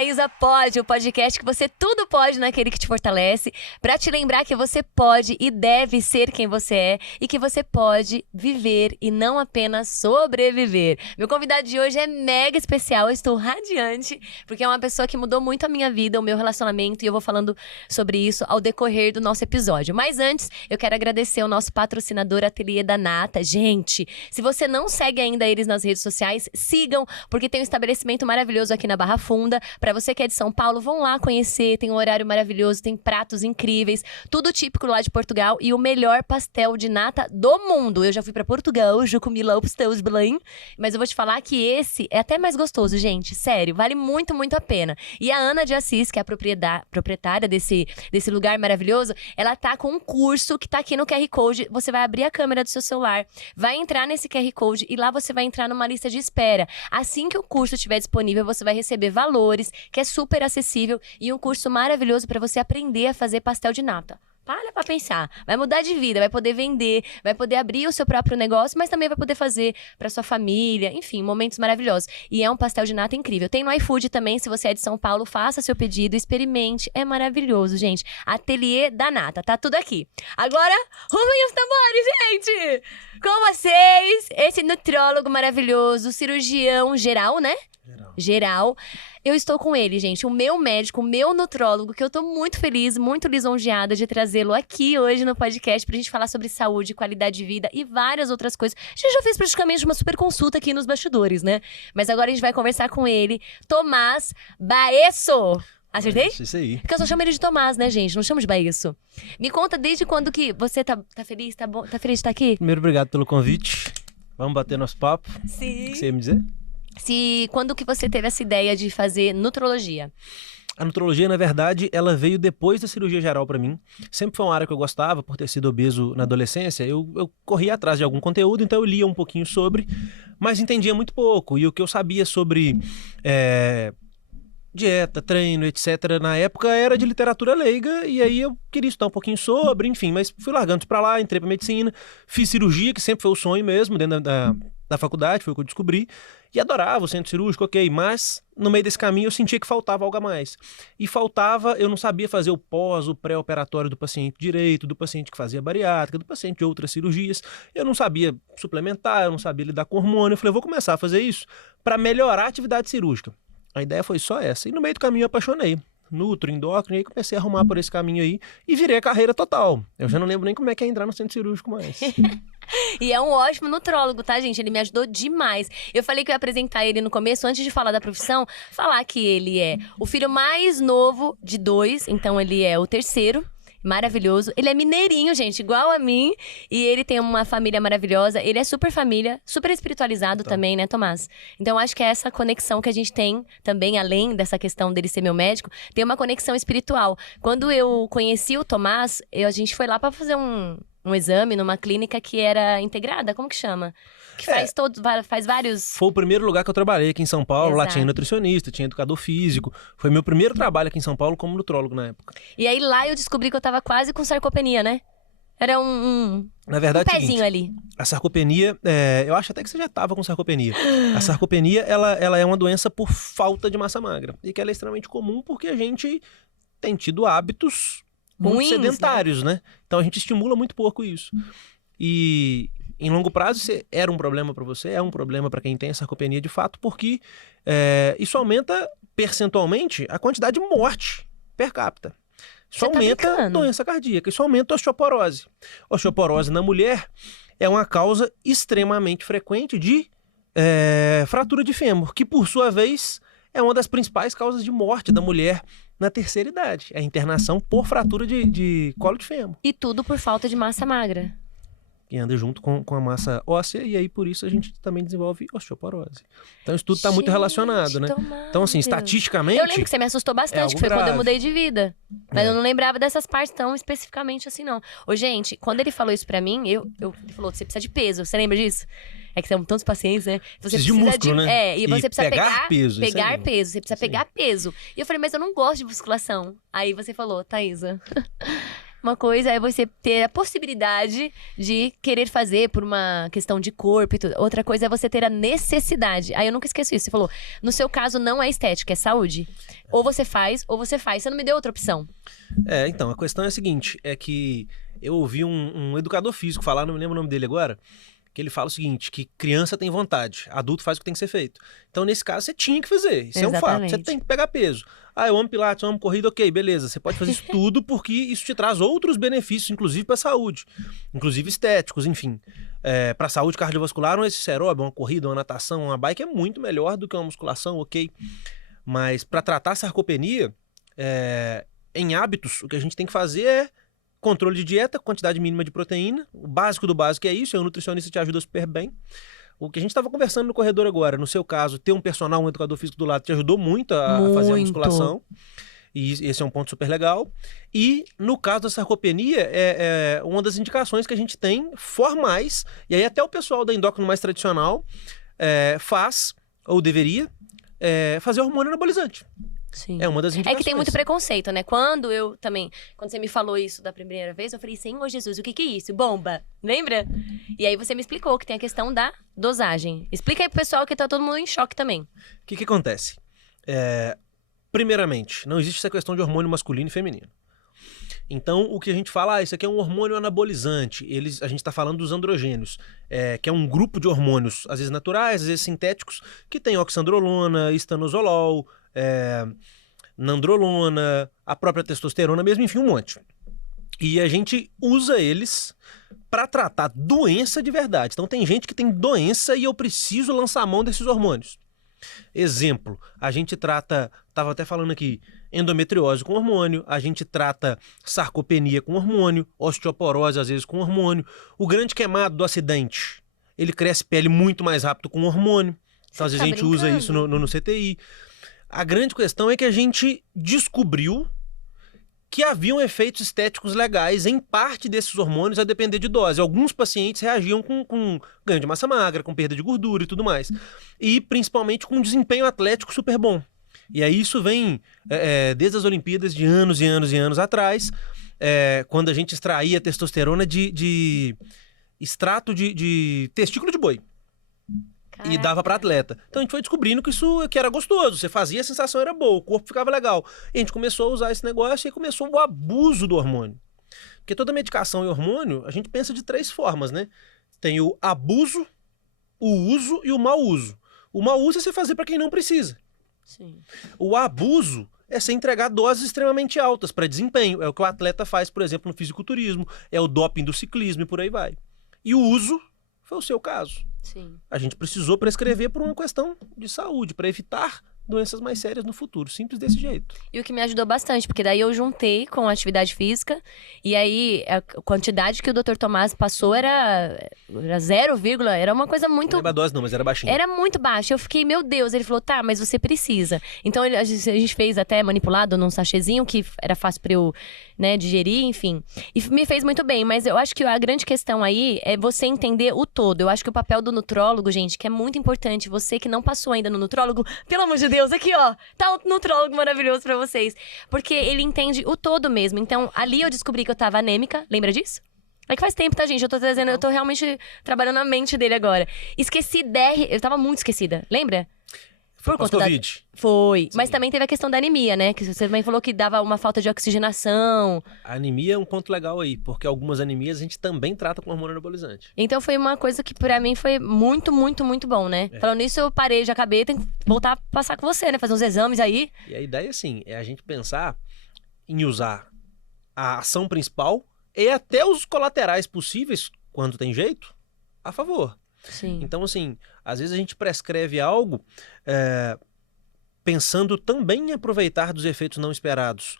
Thaísa Pode, o podcast que você tudo pode naquele que te fortalece, pra te lembrar que você pode e deve ser quem você é e que você pode viver e não apenas sobreviver. Meu convidado de hoje é mega especial, eu estou radiante, porque é uma pessoa que mudou muito a minha vida, o meu relacionamento, e eu vou falando sobre isso ao decorrer do nosso episódio. Mas antes, eu quero agradecer ao nosso patrocinador Ateliê da Nata. Gente, se você não segue ainda eles nas redes sociais, sigam, porque tem um estabelecimento maravilhoso aqui na Barra Funda. Pra você que é de São Paulo, vão lá conhecer, tem um horário maravilhoso, tem pratos incríveis, tudo típico lá de Portugal e o melhor pastel de nata do mundo. Eu já fui pra Portugal, já comi lá o pastel de Belém, mas eu vou te falar que esse é até mais gostoso, gente, sério, vale muito, muito a pena. E a Ana de Assis, que é a proprietária desse lugar maravilhoso, ela tá com um curso que tá aqui no QR Code. Você vai abrir a câmera do seu celular, vai entrar nesse QR Code e lá você vai entrar numa lista de espera. Assim que o curso estiver disponível, você vai receber valores, que é super acessível e um curso maravilhoso para você aprender a fazer pastel de nata. Para pra pensar, vai mudar de vida, vai poder vender, vai poder abrir o seu próprio negócio, mas também vai poder fazer pra sua família, enfim, momentos maravilhosos. E é um pastel de nata incrível. Tem no iFood também, se você é de São Paulo, faça seu pedido, experimente, é maravilhoso, gente. Ateliê da Nata, tá tudo aqui. Agora, rufem os tambores, gente! Com vocês, esse nutrólogo maravilhoso, cirurgião geral, né? Geral. Eu estou com ele, gente, o meu médico, o meu nutrólogo, que eu tô muito feliz, muito lisonjeada de trazê-lo aqui hoje no podcast pra gente falar sobre saúde, qualidade de vida e várias outras coisas. A gente já fez praticamente uma super consulta aqui nos bastidores, né? Mas agora a gente vai conversar com ele, Tomás Baesso. Acertei? Isso aí. Porque eu só chamo ele de Tomás, né, gente? Não chamo de Baesso. Me conta desde quando que você tá feliz, tá bom? Tá feliz de estar aqui? Primeiro, obrigado pelo convite. Vamos bater nosso papo. Sim. O que você ia me dizer? Quando que você teve essa ideia de fazer nutrologia? A nutrologia, na verdade, ela veio depois da cirurgia geral pra mim. Sempre foi uma área que eu gostava, por ter sido obeso na adolescência. Eu corria atrás de algum conteúdo, então eu lia um pouquinho sobre, mas entendia muito pouco. E o que eu sabia sobre dieta, treino, etc., na época era de literatura leiga, e aí eu queria estudar um pouquinho sobre, enfim, mas fui largando isso pra lá, entrei pra medicina, fiz cirurgia, que sempre foi o sonho mesmo, dentro da faculdade, foi o que eu descobri, e adorava o centro cirúrgico, ok, mas no meio desse caminho eu sentia que faltava algo a mais. E faltava, eu não sabia fazer o pós, o pré-operatório do paciente direito, do paciente que fazia bariátrica, do paciente de outras cirurgias. Eu não sabia suplementar, eu não sabia lidar com hormônio. Eu falei, vou começar a fazer isso para melhorar a atividade cirúrgica. A ideia foi só essa. E no meio do caminho eu apaixonei. Nutro, endócrino, e aí comecei a arrumar por esse caminho aí e virei a carreira total. Eu já não lembro nem como é que é entrar no centro cirúrgico mais. E é um ótimo nutrólogo, tá, gente? Ele me ajudou demais. Eu falei que eu ia apresentar ele no começo, antes de falar da profissão, falar que ele é o filho mais novo de 2, então ele é o terceiro. Maravilhoso. Ele é mineirinho, gente, igual a mim. E ele tem uma família maravilhosa. Ele é super família, super espiritualizado também, né, Tomás? Então, acho que é essa conexão que a gente tem também, além dessa questão dele ser meu médico, tem uma conexão espiritual. Quando eu conheci o Tomás, a gente foi lá pra fazer um exame numa clínica que era integrada, como que chama? Que faz vários... Foi o primeiro lugar que eu trabalhei aqui em São Paulo. Exato. Lá tinha nutricionista, tinha educador físico. Foi meu primeiro trabalho aqui em São Paulo como nutrólogo na época. E aí lá eu descobri que eu tava quase com sarcopenia, né? Era Na verdade, um pezinho ali. A sarcopenia, eu acho até que você já estava com sarcopenia. A sarcopenia, ela é uma doença por falta de massa magra. E que ela é extremamente comum porque a gente tem tido hábitos muito ruins, sedentários, né? Então a gente estimula muito pouco isso. E em longo prazo era um problema para você, é um problema para quem tem a sarcopenia de fato, porque isso aumenta percentualmente a quantidade de morte per capita. Isso aumenta a doença cardíaca, isso aumenta a osteoporose. Osteoporose na mulher é uma causa extremamente frequente de fratura de fêmur, que por sua vez é uma das principais causas de morte da mulher na terceira idade. É a internação por fratura de colo de fêmur. E tudo por falta de massa magra. E anda junto com a massa óssea, e aí por isso a gente também desenvolve osteoporose. Então isso tudo está muito relacionado, né? Então assim, estatisticamente... Eu lembro que você me assustou bastante, que foi quando eu mudei de vida. Mas eu não lembrava dessas partes tão especificamente assim, não. Ô, gente, quando ele falou isso pra mim, ele falou, você precisa de peso, você lembra disso? É que são tantos pacientes, né? Você precisa de músculo, né? E você precisa pegar peso. Pegar peso, você precisa pegar peso. E eu falei, mas eu não gosto de musculação. Aí você falou, Thaísa... Uma coisa é você ter a possibilidade de querer fazer por uma questão de corpo e tudo. Outra coisa é você ter a necessidade. Aí eu nunca esqueço isso. Você falou, no seu caso não é estética, é saúde. Ou você faz, ou você faz. Você não me deu outra opção. Então, a questão é a seguinte, é que eu ouvi um educador físico falar, não me lembro o nome dele agora, que ele fala o seguinte, que criança tem vontade, adulto faz o que tem que ser feito. Então, nesse caso, você tinha que fazer, isso é um fato, você tem que pegar peso. Eu amo pilates, eu amo corrida, ok, beleza, você pode fazer isso tudo porque isso te traz outros benefícios, inclusive para a saúde, inclusive estéticos, enfim. Para a saúde cardiovascular, um exercício aeróbico, uma corrida, uma natação, uma bike é muito melhor do que uma musculação, ok. Mas para tratar a sarcopenia, em hábitos, o que a gente tem que fazer é controle de dieta, quantidade mínima de proteína. O básico do básico é isso, e o nutricionista te ajuda super bem. O que a gente estava conversando no corredor agora, no seu caso, ter um personal, um educador físico do lado, te ajudou muito a fazer a musculação. E esse é um ponto super legal. E no caso da sarcopenia, uma das indicações que a gente tem formais, e aí até o pessoal da endócrino mais tradicional faz, ou deveria, fazer hormônio anabolizante. Sim. É uma das indicações. É que tem muito preconceito, né? Quando você me falou isso da primeira vez, eu falei, Senhor Jesus, o que é isso? Bomba! Lembra? E aí você me explicou que tem a questão da dosagem. Explica aí pro pessoal que tá todo mundo em choque também. O que acontece? Primeiramente, não existe essa questão de hormônio masculino e feminino. Então, o que a gente fala, isso aqui é um hormônio anabolizante. A gente está falando dos androgênios, que é um grupo de hormônios, às vezes naturais, às vezes sintéticos, que tem oxandrolona, estanozolol, nandrolona, a própria testosterona mesmo, enfim, um monte. E a gente usa eles para tratar doença de verdade. Então tem gente que tem doença e eu preciso lançar a mão desses hormônios. Exemplo, a gente trata, estava até falando aqui, endometriose com hormônio, a gente trata sarcopenia com hormônio, osteoporose às vezes com hormônio. O grande queimado do acidente, ele cresce pele muito mais rápido com hormônio. Então às vezes a gente usa isso no CTI. A grande questão é que a gente descobriu que haviam efeitos estéticos legais em parte desses hormônios a depender de dose. Alguns pacientes reagiam com ganho de massa magra, com perda de gordura e tudo mais. E principalmente com um desempenho atlético super bom. E aí isso vem desde as Olimpíadas de anos e anos e anos atrás, quando a gente extraía testosterona de extrato de testículo de boi. E dava para atleta. Então a gente foi descobrindo que era gostoso. Você fazia, a sensação era boa, o corpo ficava legal. E a gente começou a usar esse negócio e começou o abuso do hormônio. Porque toda medicação e hormônio, a gente pensa de 3 formas, né? Tem o abuso, o uso e o mau uso. O mau uso é você fazer para quem não precisa. Sim. O abuso é você entregar doses extremamente altas para desempenho. É o que o atleta faz, por exemplo, no fisiculturismo. É o doping do ciclismo e por aí vai. E o uso foi o seu caso. Sim. A gente precisou prescrever por uma questão de saúde, para evitar doenças mais sérias no futuro. Simples desse jeito. E o que me ajudou bastante, porque daí eu juntei com a atividade física, e aí a quantidade que o Dr. Tomás passou era 0, era uma coisa muito... Não lembro a dose não, mas era baixinha. Era muito baixa. Eu fiquei, meu Deus. Ele falou, tá, mas você precisa. Então a gente fez até manipulado num sachêzinho, que era fácil pra eu, digerir, enfim. E me fez muito bem, mas eu acho que a grande questão aí é você entender o todo. Eu acho que o papel do nutrólogo, gente, que é muito importante. Você que não passou ainda no nutrólogo, pelo amor de Deus, aqui ó, tá um nutrólogo maravilhoso pra vocês. Porque ele entende o todo mesmo. Então, ali eu descobri que eu tava anêmica, lembra disso? É que faz tempo, tá, gente? Eu tô realmente trabalhando na mente dele agora. Esqueci eu tava muito esquecida, lembra? Foi por conta da Covid. Foi. Sim. Mas também teve a questão da anemia, né? Que você também falou que dava uma falta de oxigenação. A anemia é um ponto legal aí, porque algumas anemias a gente também trata com hormônio anabolizante. Então foi uma coisa que pra mim foi muito, muito, muito bom, né? Falando nisso, eu parei, já acabei, tenho que voltar a passar com você, né? Fazer uns exames aí. E a ideia, assim, é a gente pensar em usar a ação principal e até os colaterais possíveis, quando tem jeito, a favor. Sim. Então, assim, às vezes a gente prescreve algo pensando também em aproveitar dos efeitos não esperados.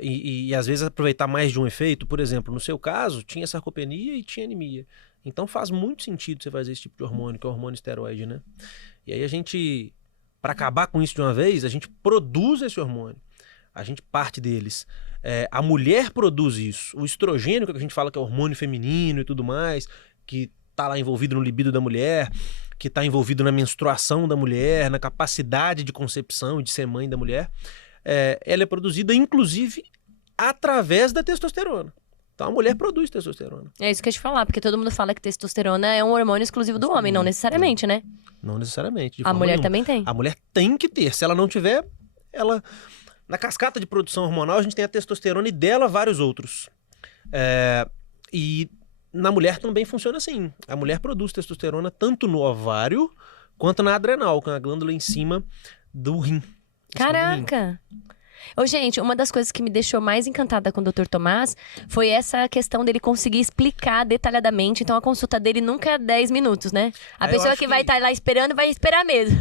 E às vezes aproveitar mais de um efeito. Por exemplo, no seu caso, tinha sarcopenia e tinha anemia. Então faz muito sentido você fazer esse tipo de hormônio, que é o hormônio esteroide, né? E aí a gente, para acabar com isso de uma vez, a gente produz esse hormônio. A gente parte deles. A mulher produz isso. O estrogênio, que a gente fala que é hormônio feminino e tudo mais, que está lá envolvido no libido da mulher, que está envolvido na menstruação da mulher, na capacidade de concepção e de ser mãe da mulher, ela é produzida, inclusive, através da testosterona. Então a mulher produz testosterona. É isso que eu ia te falar, porque todo mundo fala que testosterona é um hormônio exclusivo do homem, não necessariamente, né? Não necessariamente. De A forma mulher nenhuma. também tem. A mulher tem que ter. Se ela não tiver, ela... Na cascata de produção hormonal, a gente tem a testosterona e dela vários outros. E na mulher também funciona assim. A mulher produz testosterona tanto no ovário quanto na adrenal, que é a glândula em cima do rim. Caraca! Ô, gente, uma das coisas que me deixou mais encantada com o Dr. Tomás foi essa questão dele conseguir explicar detalhadamente. Então, a consulta dele nunca é 10 minutos, né? A pessoa que vai estar lá esperando vai esperar mesmo.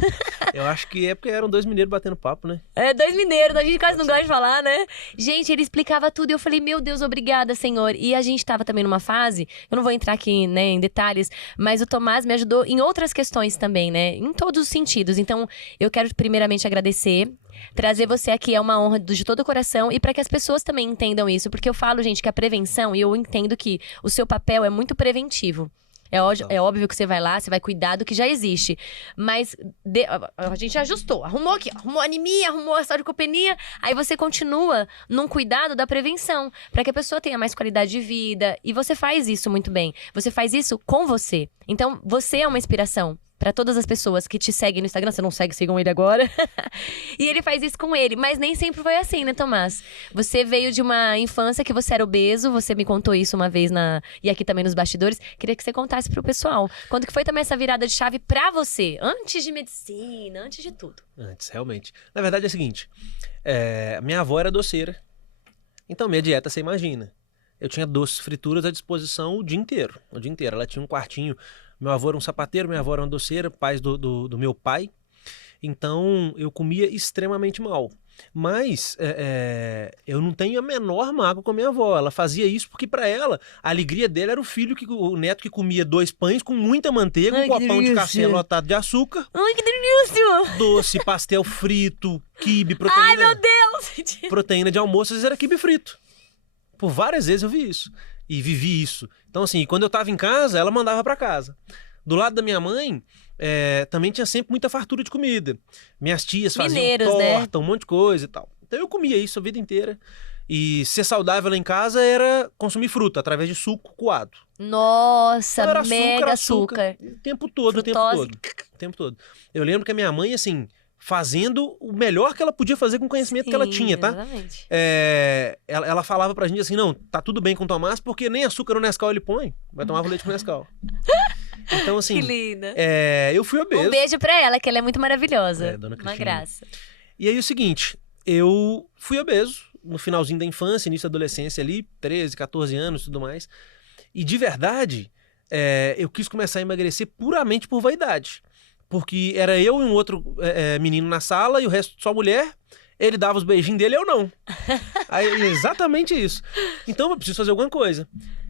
Eu acho que é porque eram 2 mineiros batendo papo, né? 2 mineiros, a gente quase não gosta de falar, né? Gente, ele explicava tudo e eu falei, meu Deus, obrigada, Senhor. E a gente tava também numa fase, eu não vou entrar aqui, né, em detalhes, mas o Tomás me ajudou em outras questões também, né? Em todos os sentidos. Então, eu quero primeiramente agradecer. Trazer você aqui é uma honra de todo o coração e para que as pessoas também entendam isso, porque eu falo, gente, que a prevenção, e eu entendo que o seu papel é muito preventivo. É óbvio que você vai lá, você vai cuidar do que já existe. Mas a gente ajustou, arrumou aqui, arrumou anemia, arrumou a sarcopenia. Aí você continua num cuidado da prevenção, para que a pessoa tenha mais qualidade de vida. E você faz isso muito bem. Você faz isso com você. Então, você é uma inspiração para todas as pessoas que te seguem no Instagram. Você não segue, sigam ele agora. E ele faz isso com ele. Mas nem sempre foi assim, né, Tomás? Você veio de uma infância que você era obeso. Você me contou isso uma vez e aqui também nos bastidores. Queria que você contasse pro pessoal. Quando que foi também essa virada de chave pra você? Antes de medicina, antes de tudo. Antes, realmente. Na verdade é o seguinte. Minha avó era doceira. Então minha dieta, você imagina. Eu tinha doces, frituras à disposição o dia inteiro. O dia inteiro. Ela tinha um quartinho. Meu avô era um sapateiro, minha avó era uma doceira, pais do meu pai. Então, eu comia extremamente mal. Mas eu não tenho a menor mágoa com a minha avó. Ela fazia isso porque, para ela, a alegria dela era o neto que comia 2 pães com muita manteiga, um copão de café lotado de açúcar. Ai, que delícia! Doce, pastel frito, quibe, proteína. Ai, meu Deus! Proteína de almoço, às vezes era quibe frito. Por várias vezes eu vi isso. E vivi isso. Então, assim, quando eu tava em casa, ela mandava pra casa. Do lado da minha mãe, também tinha sempre muita fartura de comida. Minhas tias faziam torta, né? Um monte de coisa e tal. Então eu comia isso a vida inteira. E ser saudável lá em casa era consumir fruta, através de suco coado. Nossa, então, mega açúcar. O tempo todo, Frutose. o tempo todo. Eu lembro que a minha mãe, assim, fazendo o melhor que ela podia fazer com o conhecimento que ela tinha, tá? Exatamente. Ela falava pra gente assim, não, tá tudo bem com o Tomás, porque nem açúcar no Nescau ele põe. Vai tomar leite com Nescau. Então, assim... Que linda. Eu fui obeso. Um beijo pra ela, que ela é muito maravilhosa. Dona Cristina. Uma graça. E aí, o seguinte, eu fui obeso no finalzinho da infância, início da adolescência ali, 13, 14 anos e tudo mais. E, de verdade, eu quis começar a emagrecer puramente por vaidade. Porque era eu e um outro menino na sala e o resto só mulher. Ele dava os beijinhos dele, eu não. Aí, exatamente isso. Então, eu preciso fazer alguma coisa.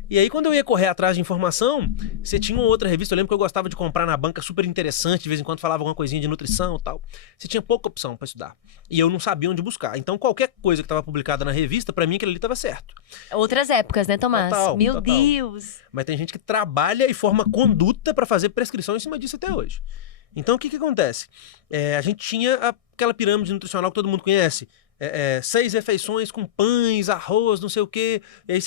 E aí, quando eu ia correr atrás de informação, você tinha uma outra revista, eu lembro que eu gostava de comprar na banca, super interessante, de vez em quando falava alguma coisinha de nutrição e tal. Você tinha pouca opção para estudar. E eu não sabia onde buscar. Então, qualquer coisa que estava publicada na revista, para mim, aquilo ali estava certo. Outras épocas, né, Tomás? Total, Meu total. Deus! Mas tem gente que trabalha e forma conduta para fazer prescrição em cima disso até hoje. Então, o que acontece? A gente tinha aquela pirâmide nutricional que todo mundo conhece. 6 refeições com pães, arroz, não sei o quê. E aí,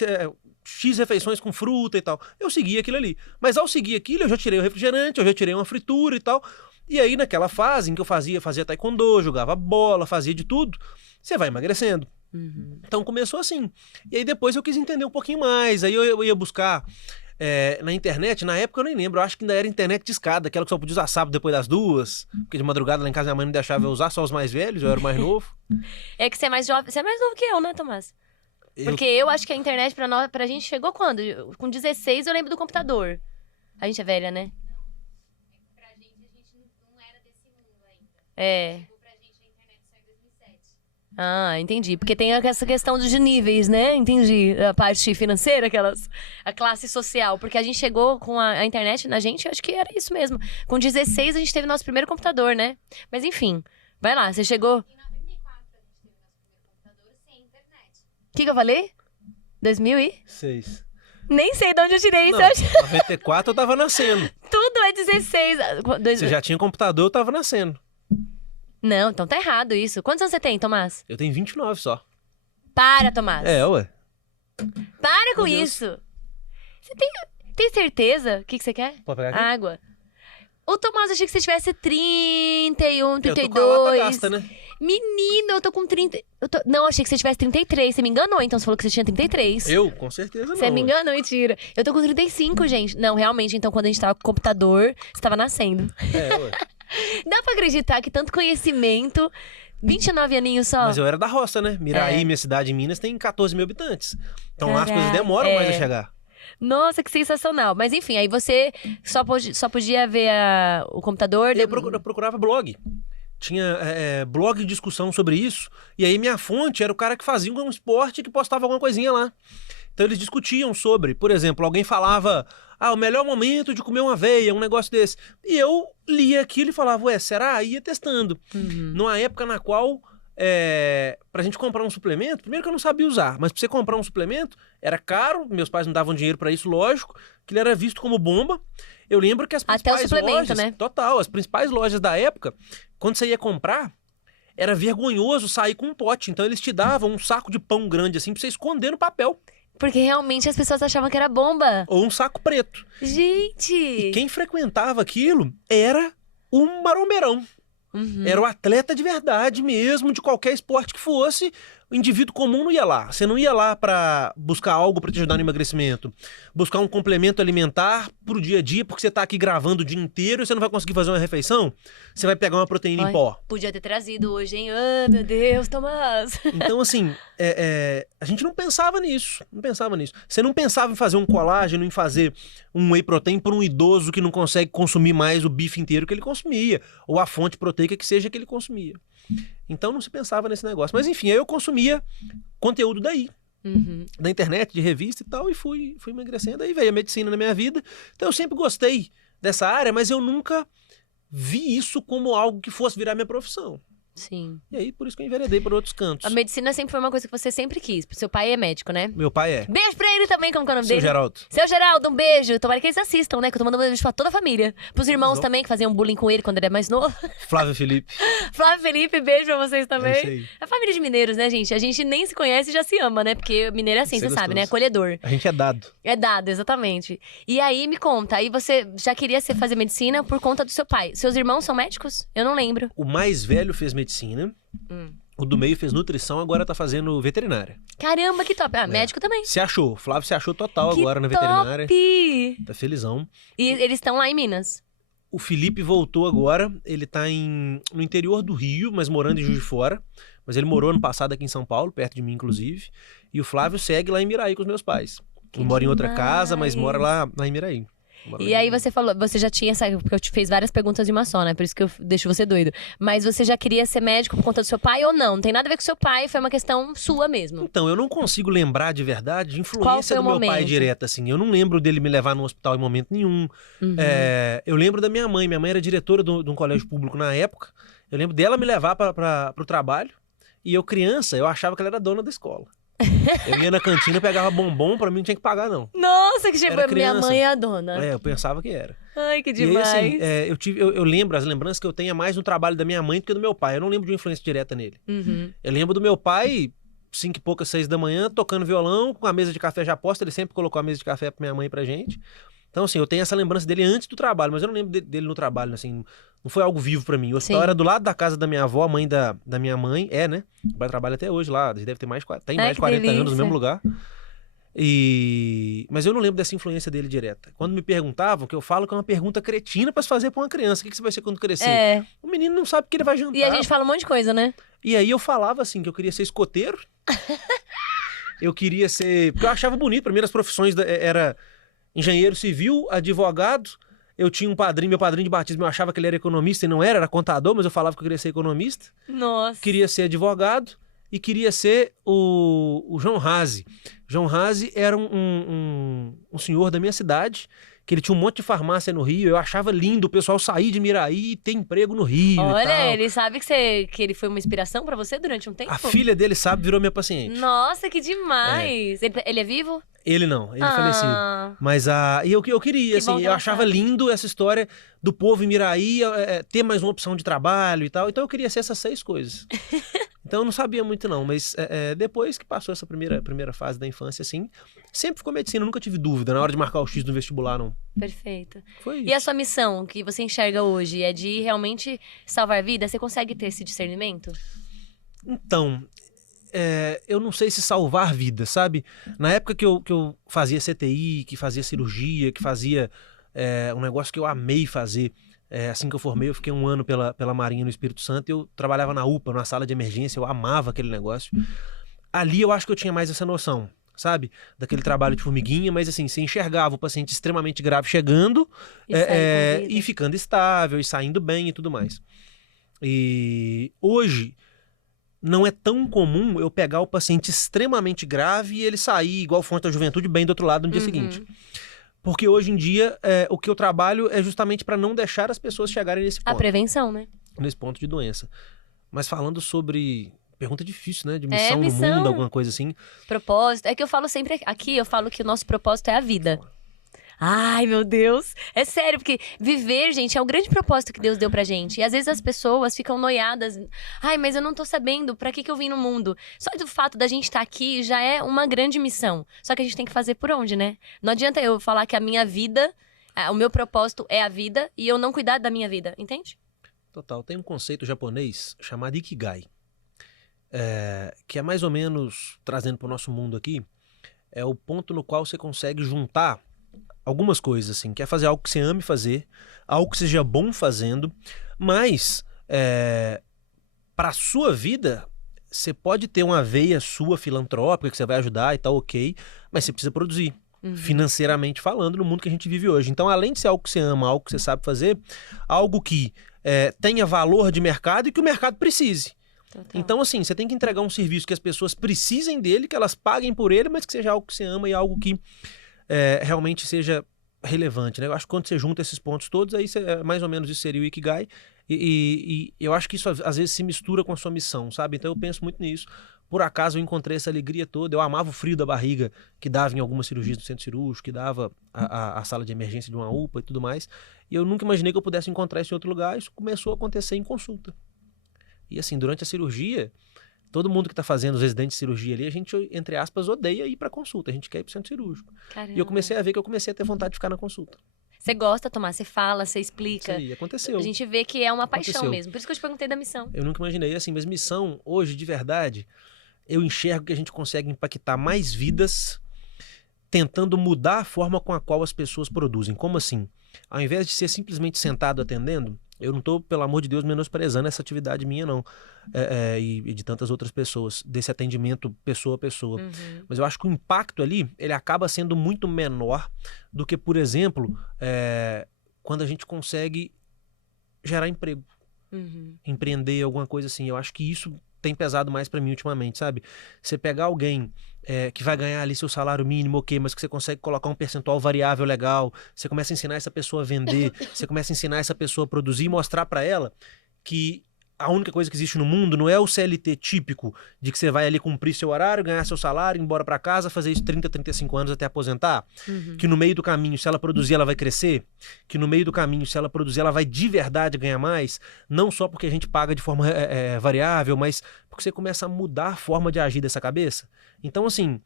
X refeições com fruta e tal. Eu seguia aquilo ali. Mas ao seguir aquilo, eu já tirei o refrigerante, eu já tirei uma fritura e tal. E aí, naquela fase em que eu fazia taekwondo, jogava bola, fazia de tudo, você vai emagrecendo. Uhum. Então, começou assim. E aí, depois eu quis entender um pouquinho mais. Aí eu ia buscar na internet. Na época, eu nem lembro. Eu acho que ainda era internet de escada, aquela que só podia usar sábado depois das 2. Porque de madrugada lá em casa minha mãe não deixava eu usar, só os mais velhos. Eu era o mais novo. É que você é mais jovem. Você é mais novo que eu, né, Tomás? Porque eu acho que a internet pra gente chegou quando? Com 16 eu lembro do computador. A gente é velha, né? Não, pra gente não era desse mundo ainda. Chegou pra gente a internet só em 2007. Ah, entendi. Porque tem essa questão dos níveis, né? Entendi. A parte financeira, a classe social. Porque a gente chegou com a internet na gente, eu acho que era isso mesmo. Com 16 a gente teve nosso primeiro computador, né? Mas enfim, vai lá, você chegou... Em 94 a gente teve nosso primeiro computador sem internet. O que eu falei? 2000 e? 6. Nem sei de onde eu tirei isso. Não, 94 eu tava nascendo. Tudo é 16. Você já tinha computador, eu tava nascendo. Não, então tá errado isso. Quantos anos você tem, Tomás? Eu tenho 29 só. Para, Tomás. Ué. Para com Meu Deus. isso. Você tem certeza? O que você quer? Pode pegar aqui? Água. O Tomás, achei que você tivesse 31, Eu tô 32. com a lata gasta, né? Menino, eu tô com 30. Não, achei que você tivesse 33. Você me enganou, então você falou que você tinha 33. Eu, com certeza não. Você me enganou, mentira. Eu tô com 35, gente. Não, realmente, então quando a gente tava com o computador, você tava nascendo. Ué. Dá pra acreditar que tanto conhecimento, 29 aninhos só. Mas eu era da roça, né? Miraí, minha cidade em Minas, tem 14 mil habitantes. Então lá as coisas Caraca, demoram mais a chegar. Nossa, que sensacional. Mas enfim, aí você só podia ver o computador. Eu procurava blog. Tinha blog de discussão sobre isso. E aí minha fonte era o cara que fazia um esporte que postava alguma coisinha lá. Então eles discutiam sobre, por exemplo, alguém falava, o melhor momento de comer uma aveia, um negócio desse. E eu lia aquilo e falava, ué, será? E ia testando. Numa época na qual, pra gente comprar um suplemento, primeiro que eu não sabia usar, mas pra você comprar um suplemento, era caro, meus pais não davam dinheiro pra isso, lógico, que ele era visto como bomba. Eu lembro que as principais Até o suplemento, lojas, né? Total, as principais lojas da época, quando você ia comprar, era vergonhoso sair com um pote. Então eles te davam um saco de pão grande assim pra você esconder no papel. Porque realmente as pessoas achavam que era bomba. Ou um saco preto. Gente! E quem frequentava aquilo era um marombeirão. Era o atleta de verdade mesmo, de qualquer esporte que fosse. O indivíduo comum não ia lá. Você não ia lá pra buscar algo pra te ajudar no emagrecimento. Buscar um complemento alimentar pro dia a dia, porque você tá aqui gravando o dia inteiro e você não vai conseguir fazer uma refeição. Você vai pegar uma proteína em pó. Podia ter trazido hoje, hein? Ah, meu Deus, Tomás. Então, assim, a gente não pensava nisso. Não pensava nisso. Você não pensava em fazer um colágeno, em fazer um whey protein para um idoso que não consegue consumir mais o bife inteiro que ele consumia. Ou a fonte proteica que seja que ele consumia. Então não se pensava nesse negócio. Mas enfim, aí eu consumia conteúdo daí. Da internet, de revista e tal, e fui emagrecendo. Aí veio a medicina na minha vida. Então eu sempre gostei dessa área, mas eu nunca vi isso como algo que fosse virar minha profissão. Sim. E aí, por isso que eu enveredei por outros cantos. A medicina sempre foi uma coisa que você sempre quis. Seu pai é médico, né? Meu pai é. Beijo pra ele também, como que é o nome Seu dele? Geraldo. Seu Geraldo, um beijo. Tomara que eles assistam, né? Que eu tô mandando um beijo pra toda a família. Pros irmãos Bom. também, que faziam bullying com ele quando ele é mais novo. Flávio Felipe. Flávio Felipe, beijo pra vocês também. É isso aí. A família de mineiros, né, gente? A gente nem se conhece e já se ama, né? Porque mineiro é assim, Isso é você sabe, né? gostoso. Acolhedor. A gente é dado. É dado, exatamente. E aí, me conta, aí você já queria fazer medicina por conta do seu pai. Seus irmãos são médicos? Eu não lembro. O mais velho fez medicina. O do meio fez nutrição, agora tá fazendo veterinária. Caramba, que top. Ah, médico também. Se achou. Flávio se achou total Que agora na veterinária. top! Tá felizão. E eles estão lá em Minas. O Felipe voltou agora. Ele tá no interior do Rio, mas morando em Juiz de Fora. Mas ele morou ano passado aqui em São Paulo, perto de mim, inclusive. E o Flávio segue lá em Miraí com os meus pais. Ele mora em outra casa, mas mora lá em Miraí. E aí você falou, você já tinha essa. Porque eu te fiz várias perguntas de uma só, né? Por isso que eu deixo você doido. Mas você já queria ser médico por conta do seu pai ou não? Não tem nada a ver com seu pai, foi uma questão sua mesmo. Então, eu não consigo lembrar de verdade de Qual influência foi do o meu pai momento? direta, assim. Eu não lembro dele me levar no hospital em momento nenhum. Eu lembro da minha mãe. Minha mãe era diretora de um colégio público na época. Eu lembro dela me levar para o trabalho. E eu, criança, eu achava que ela era dona da escola. Eu ia na cantina, pegava bombom, pra mim não tinha que pagar, não. Nossa, que Era minha criança. mãe é a dona. Eu pensava que era. Ai, que E demais. aí, assim, eu lembro, as lembranças que eu tenho é mais no trabalho da minha mãe do que do meu pai. Eu não lembro de uma influência direta nele. Eu lembro do meu pai, 5 e poucas, 6 da manhã, tocando violão, com a mesa de café já posta. Ele sempre colocou a mesa de café pra minha mãe e pra gente. Então, assim, eu tenho essa lembrança dele antes do trabalho, mas eu não lembro dele no trabalho, assim. Não foi algo vivo pra mim. O hospital Sim. era do lado da casa da minha avó, a mãe da minha mãe. Né? O pai trabalha até hoje lá. Deve ter mais de 40 anos no mesmo lugar. Mas eu não lembro dessa influência dele direta. Quando me perguntavam, que eu falo que é uma pergunta cretina pra se fazer pra uma criança. O que você vai ser quando crescer? O menino não sabe o que ele vai jantar. E a gente fala um monte de coisa, né? E aí eu falava assim, que eu queria ser escoteiro. Eu queria ser... Porque eu achava bonito. Pra mim, as profissões era engenheiro civil, advogado. Eu tinha um padrinho, meu padrinho de batismo, eu achava que ele era economista e não era contador, mas eu falava que eu queria ser economista. Nossa. Queria ser advogado e queria ser o João Razi. João Razi era um senhor da minha cidade, que ele tinha um monte de farmácia no Rio. Eu achava lindo o pessoal sair de Miraí e ter emprego no Rio. Olha, e tal. ele sabe que ele foi uma inspiração pra você durante um tempo? A filha dele sabe, virou minha paciente. Nossa, que demais. Ele é vivo? Ele não, ele é falecido. Mas eu queria, Que bom assim, que eu ela achava sabe. lindo essa história do povo em Miraí ter mais uma opção de trabalho e tal. Então eu queria ser essas 6 coisas. Então eu não sabia muito não, mas depois que passou essa primeira fase da infância, assim, sempre ficou medicina, eu nunca tive dúvida na hora de marcar o X do vestibular, não. Perfeito. Foi isso. E a sua missão, que você enxerga hoje, é de realmente salvar vidas? Você consegue ter esse discernimento? Então, eu não sei se salvar vidas, sabe? Na época que eu fazia CTI, que fazia cirurgia, que fazia um negócio que eu amei fazer, assim que eu formei, eu fiquei 1 ano pela Marinha no Espírito Santo, e eu trabalhava na UPA, na sala de emergência, eu amava aquele negócio. Ali eu acho que eu tinha mais essa noção, sabe? Daquele trabalho de formiguinha, mas assim, você enxergava o paciente extremamente grave chegando e ficando estável, e saindo bem e tudo mais. E hoje não é tão comum eu pegar o paciente extremamente grave e ele sair, igual Fonte da Juventude, bem do outro lado no dia seguinte. Porque hoje em dia, o que eu trabalho é justamente para não deixar as pessoas chegarem nesse ponto. A prevenção, né? Nesse ponto de doença. Mas falando sobre... Pergunta difícil, né? De missão no mundo, alguma coisa assim. Propósito. É que eu falo sempre aqui, eu falo que o nosso propósito é a vida. Ai, meu Deus. É sério, porque viver, gente, é o grande propósito que Deus deu pra gente. E às vezes as pessoas ficam noiadas. Ai, mas eu não tô sabendo pra que eu vim no mundo. Só do fato da gente estar aqui já é uma grande missão. Só que a gente tem que fazer por onde, né? Não adianta eu falar que a minha vida, o meu propósito é a vida e eu não cuidar da minha vida, entende? Total. Tem um conceito japonês chamado Ikigai. Que é mais ou menos, trazendo pro nosso mundo aqui, é o ponto no qual você consegue juntar algumas coisas, assim, quer fazer algo que você ame fazer, algo que seja bom fazendo, mas para a sua vida, você pode ter uma veia sua filantrópica que você vai ajudar e tal, ok, mas você precisa produzir, financeiramente falando, no mundo que a gente vive hoje. Então, além de ser algo que você ama, algo que você sabe fazer, algo que tenha valor de mercado e que o mercado precise. Total. Então, assim, você tem que entregar um serviço que as pessoas precisem dele, que elas paguem por ele, mas que seja algo que você ama e algo que realmente seja relevante, né? Eu acho que quando você junta esses pontos todos, aí mais ou menos isso seria o Ikigai, e eu acho que isso às vezes se mistura com a sua missão, sabe? Então eu penso muito nisso. Por acaso eu encontrei essa alegria toda, eu amava o frio da barriga que dava em algumas cirurgias do centro cirúrgico, que dava a sala de emergência de uma UPA e tudo mais, e eu nunca imaginei que eu pudesse encontrar isso em outro lugar. Isso começou a acontecer em consulta. E assim, durante a cirurgia, todo mundo que tá fazendo os residentes de cirurgia ali, a gente, entre aspas, odeia ir pra consulta. A gente quer ir pro centro cirúrgico. Caramba. E eu comecei a ver que eu comecei a ter vontade de ficar na consulta. Você gosta, Tomás, você fala, você explica. Isso aí, aconteceu. A gente vê que é uma paixão Aconteceu. mesmo. Por isso que eu te perguntei da missão. Eu nunca imaginei assim, mas missão, hoje, de verdade, eu enxergo que a gente consegue impactar mais vidas tentando mudar a forma com a qual as pessoas produzem. Como assim? Ao invés de ser simplesmente sentado atendendo, eu não estou, pelo amor de Deus, menosprezando essa atividade minha, não. E de tantas outras pessoas, desse atendimento pessoa a pessoa. Mas eu acho que o impacto ali, ele acaba sendo muito menor do que, por exemplo, quando a gente consegue gerar emprego. Empreender, alguma coisa assim. Eu acho que isso tem pesado mais pra mim ultimamente, sabe? Você pegar alguém que vai ganhar ali seu salário mínimo, ok, mas que você consegue colocar um percentual variável legal, você começa a ensinar essa pessoa a vender, você começa a ensinar essa pessoa a produzir e mostrar pra ela que a única coisa que existe no mundo não é o CLT típico de que você vai ali cumprir seu horário, ganhar seu salário, ir embora pra casa, fazer isso 30, 35 anos até aposentar. Que no meio do caminho, se ela produzir, ela vai crescer. Que no meio do caminho, se ela produzir, ela vai de verdade ganhar mais. Não só porque a gente paga de forma variável, mas porque você começa a mudar a forma de agir dessa cabeça. Então, assim,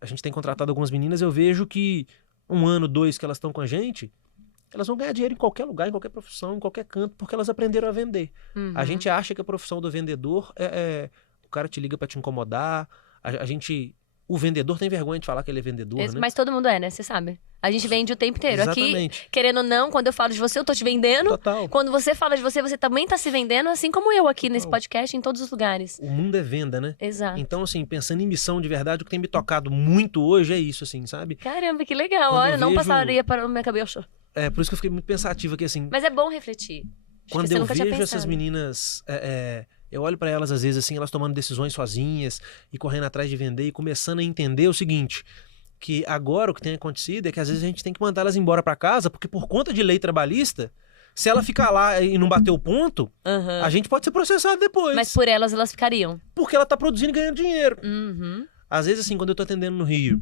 a gente tem contratado algumas meninas, eu vejo que 1 ano, 2 que elas estão com a gente, elas vão ganhar dinheiro em qualquer lugar, em qualquer profissão, em qualquer canto, porque elas aprenderam a vender. A gente acha que a profissão do vendedor o cara te liga pra te incomodar, o vendedor tem vergonha de falar que ele é vendedor, né? Mas todo mundo né? Você sabe. A gente vende o tempo inteiro. Exatamente. Aqui, querendo ou não, quando eu falo de você, eu tô te vendendo. Total. Quando você fala de você, você também tá se vendendo, assim como eu aqui nesse podcast, em todos os lugares. O mundo é venda, né? Exato. Então, assim, pensando em missão de verdade, o que tem me tocado muito hoje é isso, assim, sabe? Caramba, que legal. Quando Olha, eu não vejo- passaria para o meu cabeça. Por isso que eu fiquei muito pensativo aqui, assim, Mas é bom refletir. Acho que quando você eu nunca tinha vejo essas pensado. meninas, eu olho pra elas às vezes assim, elas tomando decisões sozinhas e correndo atrás de vender e começando a entender o seguinte, que agora o que tem acontecido é que às vezes a gente tem que mandar elas embora pra casa, porque por conta de lei trabalhista, se ela ficar lá e não bater o ponto, a gente pode ser processado depois. Mas por elas ficariam. Porque ela tá produzindo e ganhando dinheiro. Às Às vezes, assim, quando eu tô atendendo no Rio,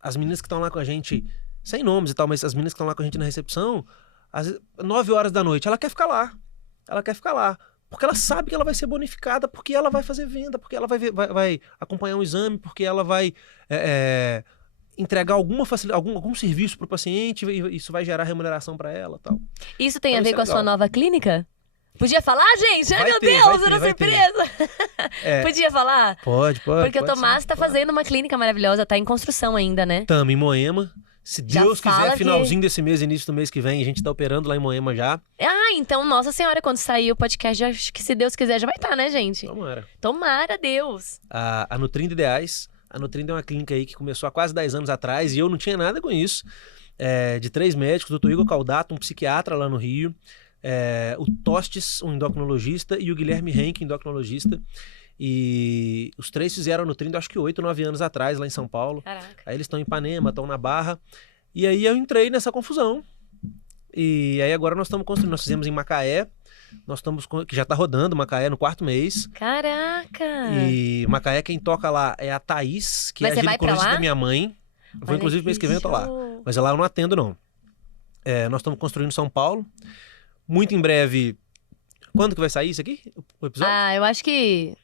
as meninas que estão lá com a gente, sem nomes e tal, mas as meninas que estão lá com a gente na recepção, às vezes, 9 horas da noite, ela quer ficar lá. Ela quer ficar lá. Porque ela sabe que ela vai ser bonificada, porque ela vai fazer venda, porque ela vai acompanhar um exame, porque ela vai entregar algum serviço para o paciente e isso vai gerar remuneração para ela, tal. Isso tem Então, a ver isso é com a sua legal. nova clínica? Podia falar, gente? Ai, Vai meu ter, Deus, vai ter, era vai ter. surpresa. Podia falar? Pode. Porque o pode Tomás sim, tá pode. fazendo uma clínica maravilhosa, tá em construção ainda, né? Tamo em Moema. Se Já Deus fala quiser, que- finalzinho desse mês, início do mês que vem, a gente tá operando lá em Moema já. Ah, então, nossa senhora, quando sair o podcast, acho que se Deus quiser já vai estar, né, gente? Tomara. Tomara, Deus. A Nutrindo Ideais. A Nutrindo é uma clínica aí que começou há quase 10 anos atrás e eu não tinha nada com isso. De 3 médicos, o Dr. Igor Caldato, um psiquiatra lá no Rio, o Tostes, um endocrinologista, e o Guilherme Henke, endocrinologista. E os 3 fizeram a Nutrindo, acho que 8, 9 anos atrás, lá em São Paulo. Caraca. Aí eles estão em Ipanema, estão na Barra. E aí eu entrei nessa confusão. E aí agora nós estamos construindo. Nós fizemos em Macaé. Que já tá rodando Macaé no 4º mês. Caraca. E Macaé, quem toca lá é a Thaís, que Mas é a você vai pra ginecologista lá? da minha mãe. Vou, Olha inclusive, que mês que vem eu tô lá. show. Mas lá eu não atendo, não. Nós estamos construindo São Paulo. Muito em breve. Quando que vai sair isso aqui? O episódio? Ah, eu acho que...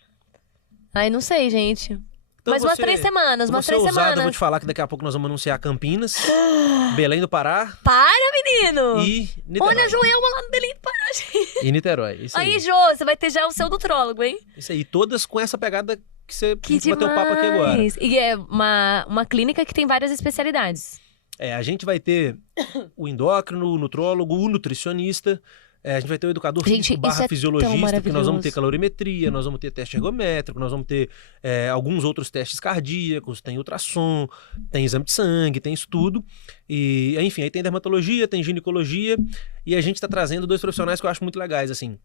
Ai, não sei, gente. Então Mas umas 3 semanas, umas 3 Eu vou semanas. te falar que daqui a pouco nós vamos anunciar Campinas, Belém do Pará Para, menino! e Niterói. Olha a Joelma lá no Belém do Pará, gente. E Niterói. Isso aí. Aí, Jô, você vai ter já o seu nutrólogo, hein? Isso aí. Todas com essa pegada que você Que bateu o papo aqui agora. demais! E é uma clínica que tem várias especialidades. A gente vai ter o endócrino, o nutrólogo, o nutricionista. A gente vai ter o educador Gente, físico isso barra é tão fisiologista, porque nós vamos ter maravilhoso. calorimetria, nós vamos ter teste ergométrico, nós vamos ter alguns outros testes cardíacos, tem ultrassom, tem exame de sangue, tem isso tudo. E, enfim, aí tem dermatologia, tem ginecologia, e a gente está trazendo 2 profissionais que eu acho muito legais, assim.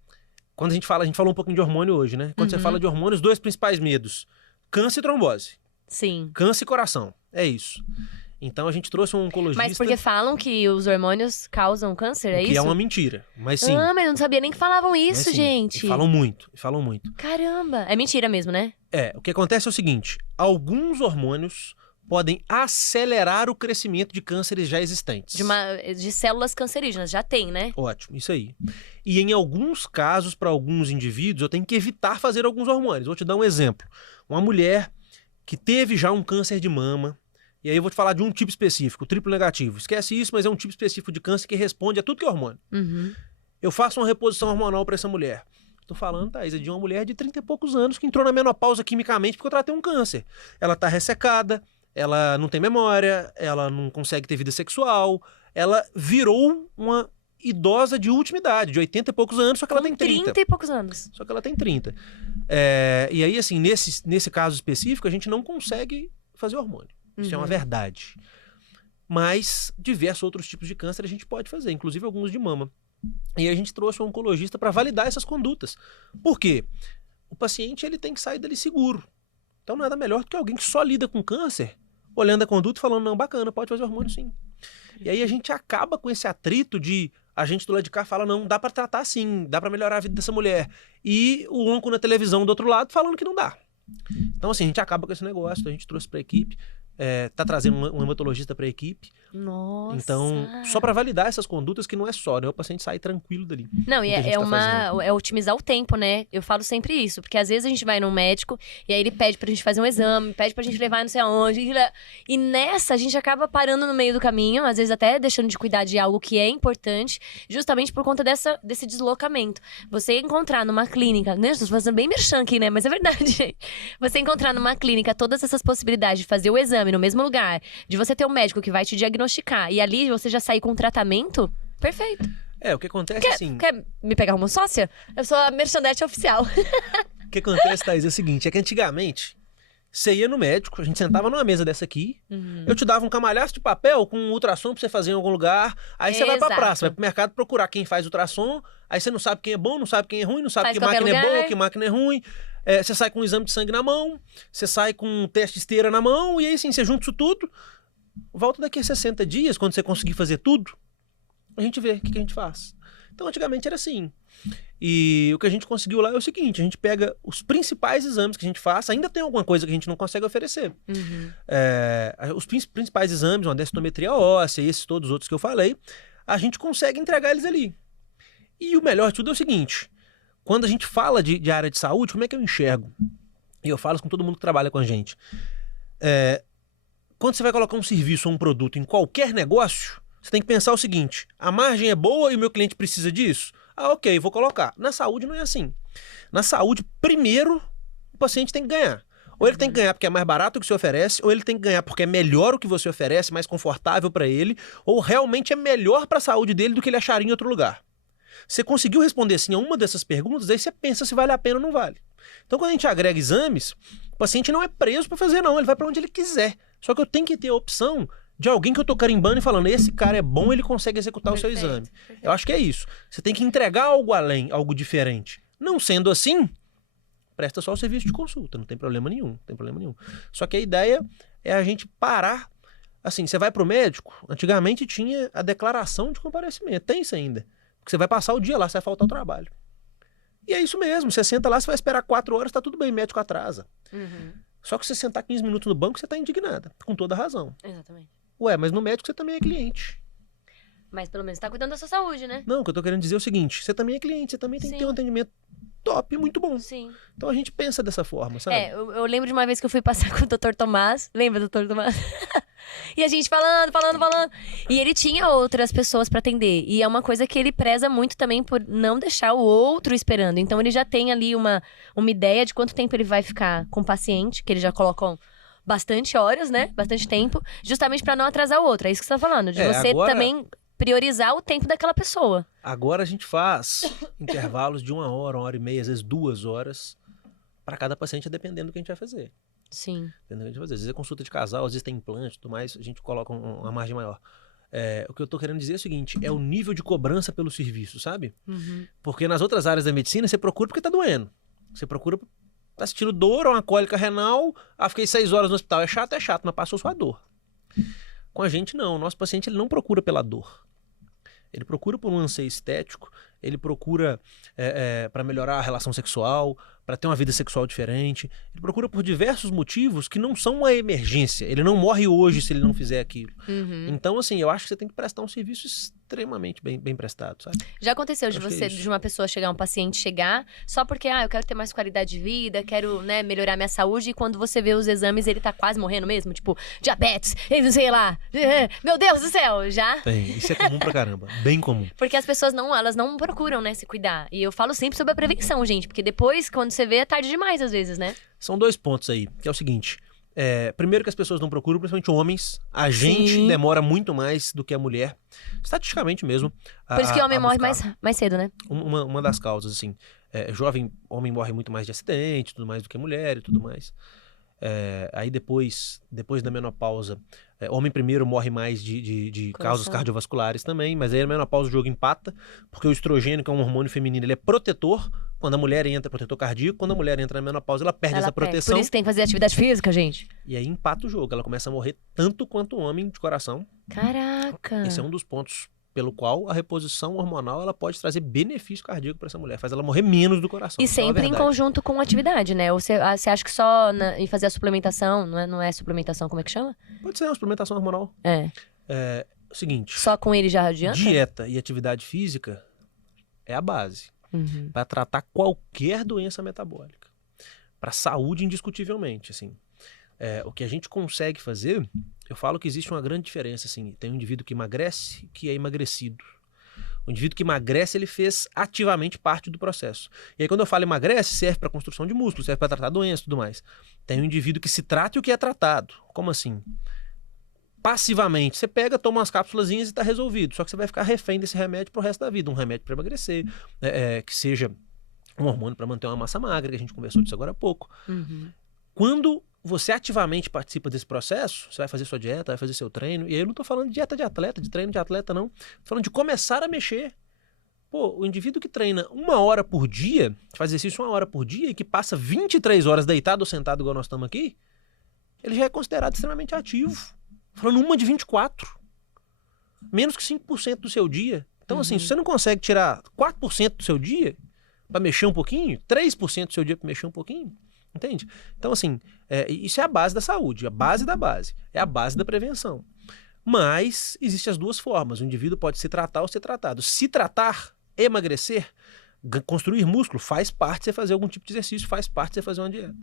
Quando a gente falou um pouquinho de hormônio hoje, né? Quando você fala de hormônio, os 2 principais medos, câncer e trombose. Sim. Câncer e coração, é isso. Então a gente trouxe um oncologista, Mas porque falam que os hormônios causam câncer, é que isso? é uma mentira, mas sim. Ah, mas eu não sabia nem que falavam mas isso, sim. gente. E falam muito. Caramba. É mentira mesmo, né? O que acontece é o seguinte, alguns hormônios podem acelerar o crescimento de cânceres já existentes. De células cancerígenas, já tem, né? Ótimo, isso aí. E em alguns casos, para alguns indivíduos, eu tenho que evitar fazer alguns hormônios. Vou te dar um exemplo. Uma mulher que teve já um câncer de mama, e aí eu vou te falar de um tipo específico, triplo negativo. Esquece isso, mas é um tipo específico de câncer que responde a tudo que é hormônio. Uhum. Eu faço uma reposição hormonal para essa mulher. Tô falando, Thaís, é de uma mulher de 30 e poucos anos que entrou na menopausa quimicamente porque eu tratei um câncer. Ela tá ressecada, ela não tem memória, ela não consegue ter vida sexual, ela virou uma idosa de última idade, de 80 e poucos anos, só que ela tem 30. 30 e poucos anos. Só que ela tem 30. E aí, assim, nesse caso específico, a gente não consegue fazer hormônio. Isso é uma verdade. Mas diversos outros tipos de câncer a gente pode fazer, inclusive alguns de mama. E a gente trouxe um oncologista para validar essas condutas. Por quê? O paciente ele tem que sair dali seguro. Então nada melhor do que alguém que só lida com câncer, olhando a conduta e falando, não, bacana, pode fazer hormônio sim. E aí a gente acaba com esse atrito de a gente do lado de cá fala, não, dá para tratar sim, dá para melhorar a vida dessa mulher. E o onco na televisão do outro lado falando que não dá. Então assim, a gente acaba com esse negócio, a gente trouxe para a equipe. Tá trazendo um hematologista para a equipe. Nossa. Então, só para validar essas condutas que não é só, né? O paciente sai tranquilo dali. Não, e que a gente tá fazendo. é otimizar o tempo, né? Eu falo sempre isso, porque às vezes a gente vai num médico e aí ele pede pra gente fazer um exame, pede pra gente levar não sei aonde. E nessa a gente acaba parando no meio do caminho, às vezes até deixando de cuidar de algo que é importante, justamente por conta desse deslocamento. Você encontrar numa clínica, né? Estou fazendo bem merchan aqui, né? Mas é verdade, gente. Você encontrar numa clínica todas essas possibilidades de fazer o exame no mesmo lugar, de você ter um médico que vai te diagnosticar e ali você já sair com tratamento, perfeito. O que acontece assim... Quer me pegar uma sócia? Eu sou a merchandete oficial. O que acontece, Thaís, é o seguinte, é que antigamente, você ia no médico, a gente sentava numa mesa dessa aqui, eu te dava um camalhaço de papel com um ultrassom pra você fazer em algum lugar, aí você vai pra Exato. praça, vai pro mercado procurar quem faz ultrassom, aí você não sabe quem é bom, não sabe quem é ruim, não sabe Faz que qualquer máquina é lugar. boa, que máquina é ruim, você sai com um exame de sangue na mão, você sai com um teste de esteira na mão, e aí assim, você junta isso tudo, volta daqui a 60 dias, quando você conseguir fazer tudo, a gente vê o que a gente faz. Então, antigamente era assim. E o que a gente conseguiu lá é o seguinte, a gente pega os principais exames que a gente faz, ainda tem alguma coisa que a gente não consegue oferecer. Os principais exames, uma densitometria óssea, esses todos os outros que eu falei, a gente consegue entregar eles ali. E o melhor de tudo é o seguinte, Quando a gente fala de área de saúde, como é que eu enxergo? E eu falo isso com todo mundo que trabalha com a gente. Quando você vai colocar um serviço ou um produto em qualquer negócio, você tem que pensar o seguinte: a margem é boa e o meu cliente precisa disso? Ah, ok, vou colocar. Na saúde não é assim. Na saúde, primeiro, o paciente tem que ganhar. Ou ele tem que ganhar porque é mais barato o que você oferece, ou ele tem que ganhar porque é melhor o que você oferece, mais confortável para ele, ou realmente é melhor para a saúde dele do que ele acharia em outro lugar. Você conseguiu responder sim a uma dessas perguntas, aí você pensa se vale a pena ou não vale. Então, quando a gente agrega exames, o paciente não é preso para fazer, não. Ele vai para onde ele quiser. Só que eu tenho que ter a opção de alguém que eu tô carimbando e falando: esse cara é bom, ele consegue executar o seu exame. Eu acho que é isso. Você tem que entregar algo além, algo diferente. Não sendo assim, presta só o serviço de consulta, não tem problema nenhum, não tem problema nenhum. Só que a ideia é a gente parar. Assim, você vai pro médico, antigamente tinha a declaração de comparecimento, tem isso ainda. Porque você vai passar o dia lá, você vai faltar o trabalho. E é isso mesmo, você senta lá, você vai esperar 4 horas, tá tudo bem, médico atrasa. Só que se você sentar 15 minutos no banco, você tá indignada, com toda razão. Exatamente. Ué, mas no médico você também é cliente. Mas pelo menos tá cuidando da sua saúde, né? Não, o que eu tô querendo dizer é o seguinte: você também é cliente, você também tem que ter um atendimento top, muito bom. Sim. Então a gente pensa dessa forma, sabe? Eu lembro de uma vez que eu fui passar com o Dr. Tomás. Lembra do Dr. Tomás? E a gente falando. E ele tinha outras pessoas pra atender. E é uma coisa que ele preza muito também por não deixar o outro esperando. Então ele já tem ali uma ideia de quanto tempo ele vai ficar com o paciente, que ele já colocou bastante horas, né? Bastante tempo, justamente pra não atrasar o outro. É isso que você tá falando, de você agora... também priorizar o tempo daquela pessoa. Agora a gente faz intervalos de 1 hora e meia, às vezes 2 horas, para cada paciente, dependendo do que a gente vai fazer. Sim. Dependendo do que a gente vai fazer. Às vezes é consulta de casal, às vezes tem implante e tudo mais, a gente coloca uma margem maior. O que eu tô querendo dizer é o seguinte: é o nível de cobrança pelo serviço, sabe? Porque nas outras áreas da medicina, você procura porque tá doendo. Você procura, tá sentindo dor ou uma cólica renal, fiquei 6 horas no hospital. É chato, mas passou sua dor. Com a gente, não. O nosso paciente, ele não procura pela dor. Ele procura por um anseio estético, ele procura para melhorar a relação sexual, para ter uma vida sexual diferente. Ele procura por diversos motivos que não são uma emergência. Ele não morre hoje se ele não fizer aquilo. Então, assim, eu acho que você tem que prestar um serviço extremamente bem prestado, sabe? Já aconteceu de uma pessoa chegar, um paciente chegar, só porque, eu quero ter mais qualidade de vida, quero, né, melhorar minha saúde, e quando você vê os exames, ele tá quase morrendo mesmo, tipo, diabetes, não sei lá, meu Deus do céu, já? Tem, isso é comum pra caramba, bem comum. Porque as pessoas elas não procuram, né, se cuidar. E eu falo sempre sobre a prevenção, gente, porque depois, quando você vê, é tarde demais, às vezes, né? São 2 pontos aí, que é o seguinte: primeiro, que as pessoas não procuram, principalmente homens. A gente demora muito mais do que a mulher, estatisticamente mesmo. Por isso que o homem morre mais cedo, né? Uma das causas, assim. Homem morre muito mais de acidente, tudo mais do que mulher e tudo mais. Aí depois da menopausa, homem primeiro morre mais de causas cardiovasculares também, mas aí na menopausa o jogo empata, porque o estrogênio, que é um hormônio feminino, ele é protetor. Quando a mulher entra, protetor cardíaco, quando a mulher entra na menopausa, ela perde essa proteção. Por isso tem que fazer atividade física, gente. E aí empata o jogo, ela começa a morrer tanto quanto o homem de coração. Caraca! Esse é um dos pontos pelo qual a reposição hormonal ela pode trazer benefício cardíaco para essa mulher, faz ela morrer menos do coração. E sempre em conjunto com atividade, né? Ou você acha que só em fazer a suplementação, não é suplementação, como é que chama? Pode ser uma suplementação hormonal. O seguinte: só com ele já adianta? Dieta e atividade física é a base para tratar qualquer doença metabólica, para saúde indiscutivelmente, assim. O que a gente consegue fazer, eu falo que existe uma grande diferença, assim. Tem um indivíduo que emagrece, que é emagrecido. O indivíduo que emagrece, ele fez ativamente parte do processo. E aí, quando eu falo emagrece, serve para construção de músculo, serve para tratar doenças e tudo mais. Tem um indivíduo que se trata e o que é tratado. Como assim? Passivamente, você pega, toma umas cápsulazinhas e está resolvido. Só que você vai ficar refém desse remédio pro resto da vida. Um remédio para emagrecer, que seja um hormônio para manter uma massa magra, que a gente conversou disso agora há pouco. Quando você ativamente participa desse processo, você vai fazer sua dieta, vai fazer seu treino, e aí eu não tô falando de dieta de atleta, de treino de atleta, não. Tô falando de começar a mexer. Pô, o indivíduo que treina 1 hora por dia, faz exercício 1 hora por dia, e que passa 23 horas deitado ou sentado igual nós estamos aqui, ele já é considerado extremamente ativo. Falando 1 de 24. Menos que 5% do seu dia. Então, assim, se você não consegue tirar 4% do seu dia para mexer um pouquinho, 3% do seu dia para mexer um pouquinho, entende? Então, assim, isso é a base da saúde, a base da base. É a base da prevenção. Mas existem as duas formas. O indivíduo pode se tratar ou ser tratado. Se tratar, emagrecer, Construir músculo faz parte de você fazer algum tipo de exercício, faz parte de você fazer uma dieta.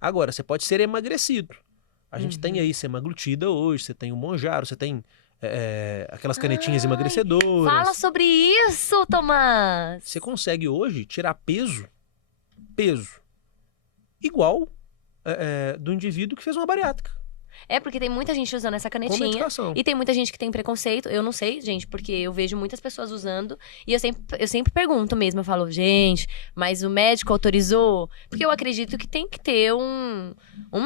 Agora, você pode ser emagrecido. A gente tem aí semaglutida hoje, você tem o Monjaro, você tem aquelas canetinhas emagrecedoras. Fala sobre isso, Tomás! Você consegue hoje tirar peso igual do indivíduo que fez uma bariátrica. É, porque tem muita gente usando essa Com canetinha. medicação. E tem muita gente que tem preconceito. Eu não sei, gente, porque eu vejo muitas pessoas usando. E eu sempre pergunto mesmo. Eu falo, gente, mas o médico autorizou? Porque eu acredito que tem que ter um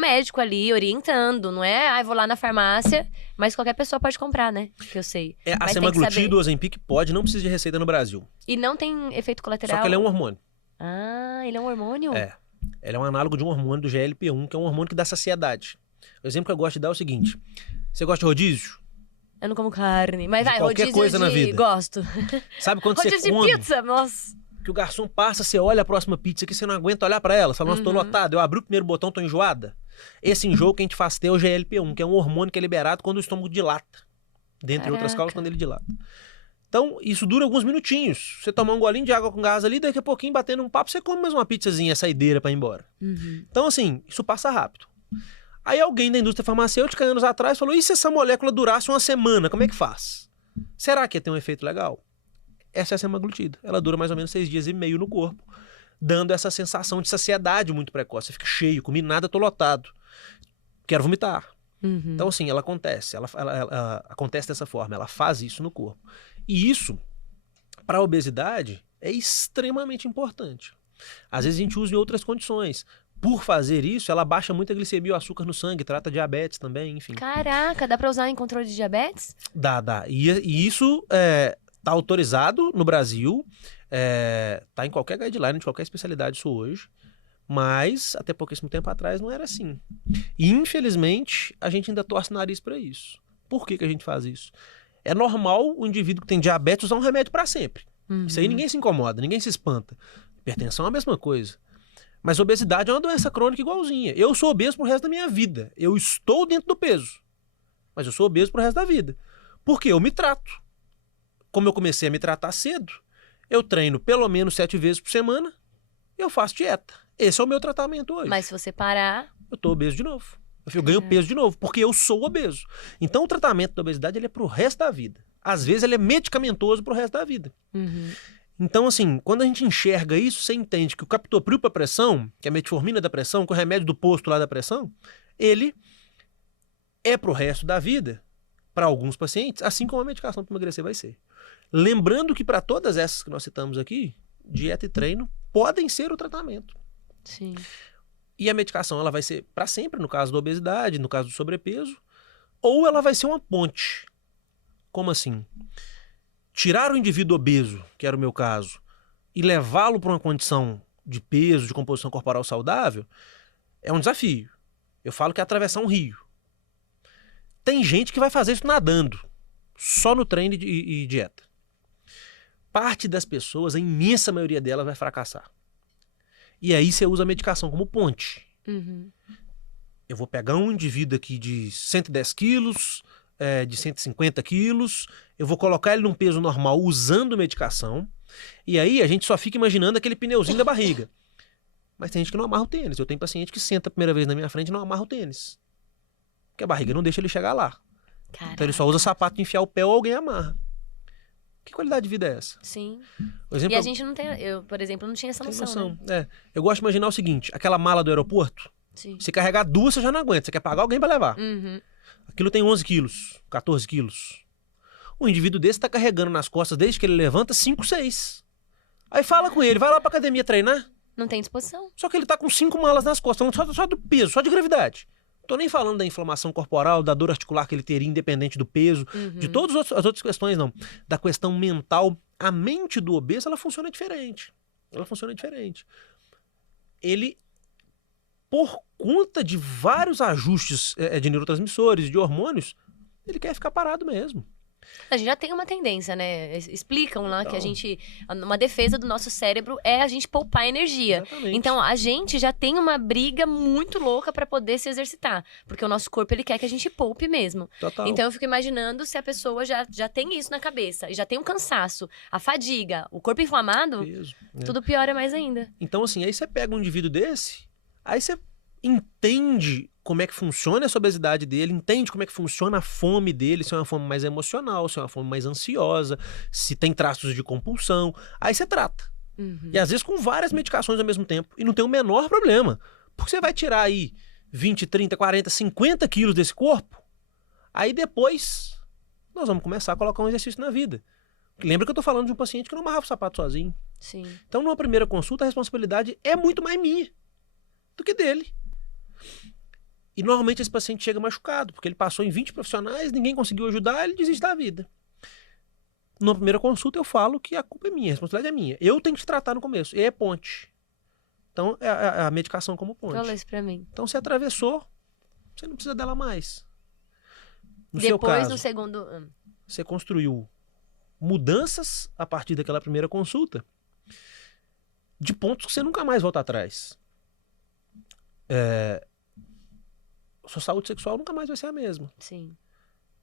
médico ali orientando. Não é, vou lá na farmácia, mas qualquer pessoa pode comprar, né? Que eu sei. A Mas tem que semaglutida, saber. o Ozempic pode, não precisa de receita no Brasil. E não tem efeito colateral? Só que ele é um hormônio. Ah, ele é um hormônio? Ele é um análogo de um hormônio do GLP-1, que é um hormônio que dá saciedade. O exemplo que eu gosto de dar é o seguinte. Você gosta de rodízio? Eu não como carne. Mas De vai, qualquer rodízio coisa na vida. Gosto. Sabe quando Rodízio você de come, pizza, nossa. que o garçom passa, você olha a próxima pizza que você não aguenta olhar pra ela. Você fala, nossa, tô lotado, eu abri o primeiro botão, tô enjoada. Esse enjoo que a gente faz ter é o GLP-1, que é um hormônio que é liberado quando o estômago dilata. Dentre outras causas, quando ele dilata. Então, isso dura alguns minutinhos. Você tomar um golinho de água com gás ali, daqui a pouquinho, batendo um papo, você come mais uma pizzazinha saideira pra ir embora. Então, assim, isso passa rápido. Aí alguém da indústria farmacêutica, anos atrás, falou, e se essa molécula durasse uma semana, como é que faz? Será que ia ter um efeito legal? Essa é a semaglutida. Ela dura mais ou menos 6 dias e meio no corpo, dando essa sensação de saciedade muito precoce. Você fica cheio, comi nada, tô lotado. Quero vomitar. Então, assim, ela acontece. Ela acontece dessa forma, ela faz isso no corpo. E isso, para a obesidade, é extremamente importante. Às vezes a gente usa em outras condições. Por fazer isso, ela baixa muito a glicemia e o açúcar no sangue, trata diabetes também, enfim. Caraca, dá pra usar em controle de diabetes? Dá. E isso tá autorizado no Brasil, tá em qualquer guideline, de qualquer especialidade isso hoje, mas até pouquíssimo tempo atrás não era assim. E infelizmente, a gente ainda torce o nariz para isso. Por que a gente faz isso? É normal o indivíduo que tem diabetes usar um remédio para sempre. Isso aí ninguém se incomoda, ninguém se espanta. Hipertensão é a mesma coisa. Mas obesidade é uma doença crônica igualzinha. Eu sou obeso pro resto da minha vida. Eu estou dentro do peso. Mas eu sou obeso pro resto da vida. Por quê? Eu me trato. Como eu comecei a me tratar cedo, eu treino pelo menos 7 vezes por semana e eu faço dieta. Esse é o meu tratamento hoje. Mas se você parar... Eu tô obeso de novo. Eu ganho peso de novo, porque eu sou obeso. Então o tratamento da obesidade ele é pro resto da vida. Às vezes ele é medicamentoso pro resto da vida. Então, assim, quando a gente enxerga isso, você entende que o captopril para pressão, que é a metformina da pressão, que é o remédio do posto lá da pressão, ele é pro resto da vida, para alguns pacientes, assim como a medicação para emagrecer vai ser. Lembrando que para todas essas que nós citamos aqui, dieta e treino podem ser o tratamento. Sim. E a medicação ela vai ser para sempre, no caso da obesidade, no caso do sobrepeso, ou ela vai ser uma ponte. Como assim? Tirar o indivíduo obeso, que era o meu caso, e levá-lo para uma condição de peso, de composição corporal saudável, é um desafio. Eu falo que é atravessar um rio. Tem gente que vai fazer isso nadando, só no treino e dieta. Parte das pessoas, a imensa maioria delas, vai fracassar. E aí você usa a medicação como ponte. Eu vou pegar um indivíduo aqui de 110 quilos, de 150 quilos, eu vou colocar ele num peso normal usando medicação, e aí a gente só fica imaginando aquele pneuzinho da barriga. Mas tem gente que não amarra o tênis. Eu tenho paciente que senta a primeira vez na minha frente e não amarra o tênis. Porque a barriga não deixa ele chegar lá. Caraca. Então ele só usa sapato de enfiar o pé ou alguém amarra. Que qualidade de vida é essa? Sim. Por exemplo, E a gente não tem... Eu, por exemplo, não tinha essa noção, né? Eu gosto de imaginar o seguinte, aquela mala do aeroporto, Sim. se carregar 2 você já não aguenta, você quer pagar alguém para levar. Aquilo tem 11 quilos, 14 quilos. Um indivíduo desse está carregando nas costas, desde que ele levanta, 5, 6. Aí fala com ele, vai lá pra academia treinar. Não tem disposição. Só que ele tá com 5 malas nas costas, falando só do peso, só de gravidade. Tô nem falando da inflamação corporal, da dor articular que ele teria independente do peso, de todas as outras questões, não. Da questão mental, a mente do obeso, ela funciona diferente. Ele, por conta de vários ajustes de neurotransmissores, de hormônios, ele quer ficar parado mesmo. A gente já tem uma tendência, né? Explicam lá que a gente... Uma defesa do nosso cérebro é a gente poupar energia. Exatamente. Então, a gente já tem uma briga muito louca pra poder se exercitar. Porque o nosso corpo, ele quer que a gente poupe mesmo. Total. Então, eu fico imaginando se a pessoa já tem isso na cabeça. E já tem um cansaço, a fadiga, o corpo inflamado, Peso, né? tudo piora mais ainda. Então, assim, aí você pega um indivíduo desse, aí você entende como é que funciona essa obesidade dele, entende como é que funciona a fome dele, se é uma fome mais emocional, se é uma fome mais ansiosa, se tem traços de compulsão. Aí você trata. Uhum. E às vezes com várias medicações ao mesmo tempo. E não tem o menor problema. Porque você vai tirar aí 20, 30, 40, 50 quilos desse corpo, aí depois nós vamos começar a colocar um exercício na vida. Lembra que eu tô falando de um paciente que não amarrava o sapato sozinho. Sim. Então, numa primeira consulta, a responsabilidade é muito mais minha do que dele. E normalmente esse paciente chega machucado, porque ele passou em 20 profissionais, ninguém conseguiu ajudar, ele desiste da vida. Numa primeira consulta eu falo que a culpa é minha, a responsabilidade é minha. Eu tenho que te tratar no começo, e é ponte. Então, é a medicação como ponte. Fala isso pra mim. Então, você atravessou, você não precisa dela mais. No seu Depois, caso, no segundo... você construiu mudanças a partir daquela primeira consulta de pontos que você nunca mais volta atrás. Sua saúde sexual nunca mais vai ser a mesma. Sim.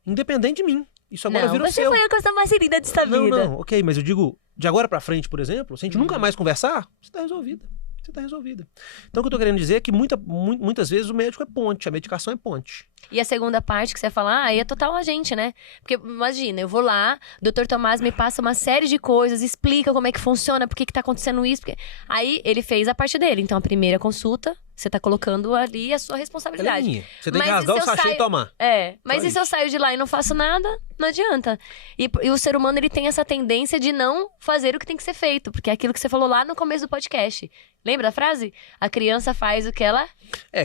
Independente de mim. Isso agora Não, vira o você seu. foi a coisa mais linda dessa vida. Não, ok, mas eu digo, de agora pra frente, por exemplo, se a gente nunca mais conversar, você tá resolvida. Você tá resolvida. Então o que eu tô querendo dizer é que muitas vezes o médico é ponte, a medicação é ponte. E a segunda parte que você ia falar, aí é total a gente, né? Porque imagina, eu vou lá, o Dr. Tomás me passa uma série de coisas, explica como é que funciona, por que tá acontecendo isso. Aí ele fez a parte dele. Então a primeira consulta, você tá colocando ali a sua Ela é responsabilidade. minha. Você tem Mas que rasgar e o se eu sachê saio- e tomar. Mas Só e se eu saio de lá e não faço nada? Não adianta. E o ser humano, ele tem essa tendência de não fazer o que tem que ser feito, porque é aquilo que você falou lá no começo do podcast. Lembra da frase? A criança faz o que ela...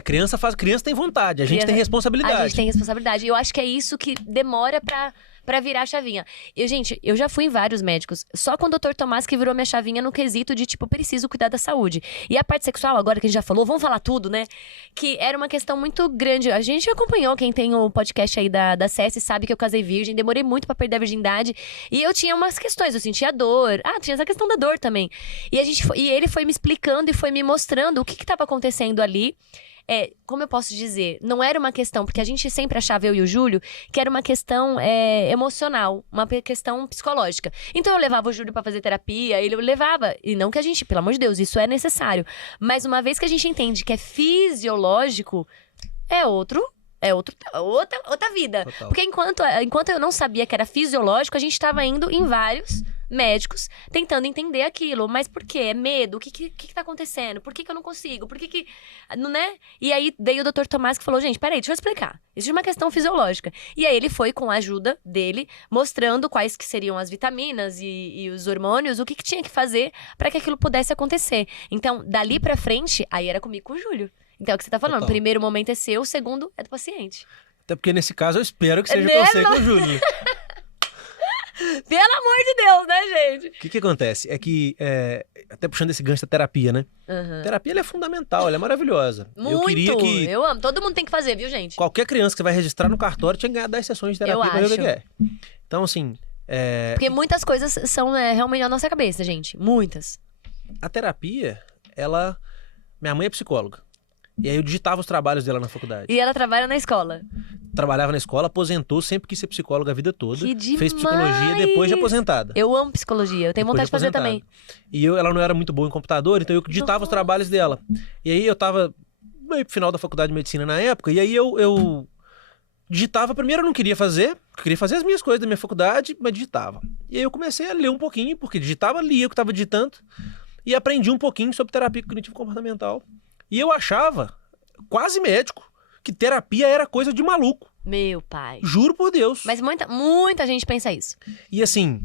Criança tem vontade, a gente Criança- tem responsabilidade. A gente tem responsabilidade. E eu acho que é isso que demora pra virar a chavinha. Gente, eu já fui em vários médicos. Só com o Dr. Tomás que virou minha chavinha no quesito de, tipo, preciso cuidar da saúde. E a parte sexual, agora que a gente já falou, vamos falar tudo, né? Que era uma questão muito grande. A gente acompanhou, quem tem o podcast aí da CS sabe que eu casei virgem, demorei muito pra perder a virgindade. E eu tinha umas questões, eu sentia dor. Tinha essa questão da dor também. E ele foi me explicando e foi me mostrando o que tava acontecendo ali. Como eu posso dizer, não era uma questão, porque a gente sempre achava, eu e o Júlio, que era uma questão emocional, uma questão psicológica. Então eu levava o Júlio pra fazer terapia, ele levava, e não que a gente, pelo amor de Deus, isso é necessário. Mas uma vez que a gente entende que é fisiológico, é outra vida. Total. Porque enquanto eu não sabia que era fisiológico, a gente estava indo em vários médicos tentando entender aquilo. Mas por quê? É medo? O que tá acontecendo? Por que eu não consigo? Por que... Não, né? E aí veio o Dr. Tomás que falou, gente, peraí, deixa eu explicar. Existe uma questão fisiológica. E aí ele foi, com a ajuda dele, mostrando quais que seriam as vitaminas e os hormônios, o que tinha que fazer para que aquilo pudesse acontecer. Então, dali pra frente, aí era comigo com o Júlio. Então, é o que você tá falando. Total. O primeiro momento é seu, o segundo é do paciente. Até porque nesse caso eu espero que seja mesmo? com você e com o Júlio. Pelo amor de Deus, né, gente? O que acontece? É que, até puxando esse gancho da terapia, né? Uhum. Terapia ela é fundamental, ela é maravilhosa. Muito! Eu queria que Eu amo. Todo mundo tem que fazer, viu, gente? qualquer criança que você vai registrar no cartório tinha que ganhar 10 sessões de terapia Eu pra ver o que acho. é. Então, assim, Porque muitas coisas são realmente na nossa cabeça, gente. Muitas. a terapia, ela... Minha mãe é psicóloga. E aí eu digitava os trabalhos dela na faculdade. E ela trabalha na escola. Trabalhava na escola, aposentou, sempre quis ser psicóloga a vida toda. Que demais! Fez psicologia depois de aposentada. Eu amo psicologia. Eu tenho Depois vontade de fazer aposentada. também. E ela não era muito boa em computador, então eu digitava os trabalhos dela. E aí eu tava meio pro final da faculdade de medicina na época, e aí eu digitava. Primeiro eu não queria fazer, eu queria fazer as minhas coisas da minha faculdade, mas digitava. E aí eu comecei a ler um pouquinho, porque digitava, lia o que estava digitando, e aprendi um pouquinho sobre terapia cognitivo-comportamental. E eu achava, quase médico, que terapia era coisa de maluco. Meu pai. Juro por Deus. Mas muita gente pensa isso. E assim,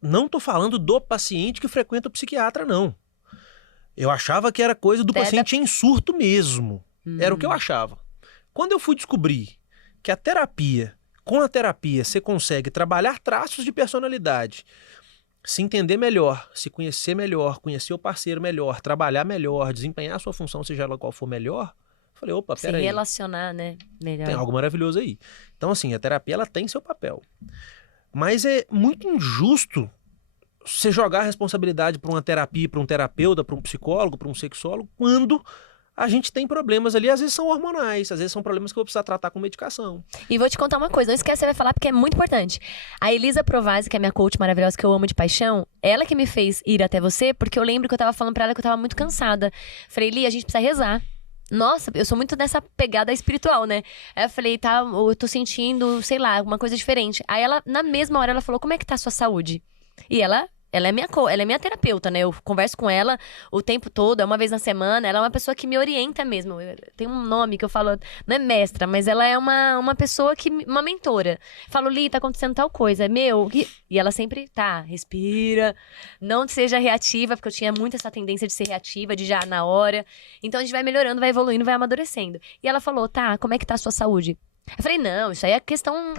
não tô falando do paciente que frequenta o psiquiatra, não. Eu achava que era coisa do paciente em surto mesmo. Era o que eu achava. Quando eu fui descobrir que com a terapia, você consegue trabalhar traços de personalidade, se entender melhor, se conhecer melhor, conhecer o parceiro melhor, trabalhar melhor, desempenhar a sua função, seja ela qual for melhor, Falei, opa, Se peraí. relacionar, né? Melhor. Tem algo maravilhoso aí. Então, assim, a terapia, ela tem seu papel. Mas é muito injusto você jogar a responsabilidade para uma terapia, para um terapeuta, para um psicólogo, para um sexólogo, quando a gente tem problemas ali, às vezes são hormonais, às vezes são problemas que eu vou precisar tratar com medicação. E vou te contar uma coisa, não esquece, você vai falar porque é muito importante. A Elisa Provasi, que é minha coach maravilhosa, que eu amo de paixão, ela que me fez ir até você, porque eu lembro que eu tava falando pra ela que eu tava muito cansada. Falei, Li, a gente precisa rezar. Nossa, eu sou muito dessa pegada espiritual, né? Aí eu falei, tá, eu tô sentindo, sei lá, uma coisa diferente. Aí ela, na mesma hora, ela falou, como é que tá a sua saúde? E ela é minha terapeuta, né? Eu converso com ela o tempo todo, uma vez na semana. Ela é uma pessoa que me orienta mesmo. Tem um nome que eu falo, não é mestra, mas ela é uma pessoa uma mentora. Falo, Li, tá acontecendo tal coisa, E ela sempre, tá, respira, não seja reativa, porque eu tinha muito essa tendência de ser reativa, de já na hora. Então a gente vai melhorando, vai evoluindo, vai amadurecendo. E ela falou, tá, como é que tá a sua saúde? Eu falei, não, isso aí é questão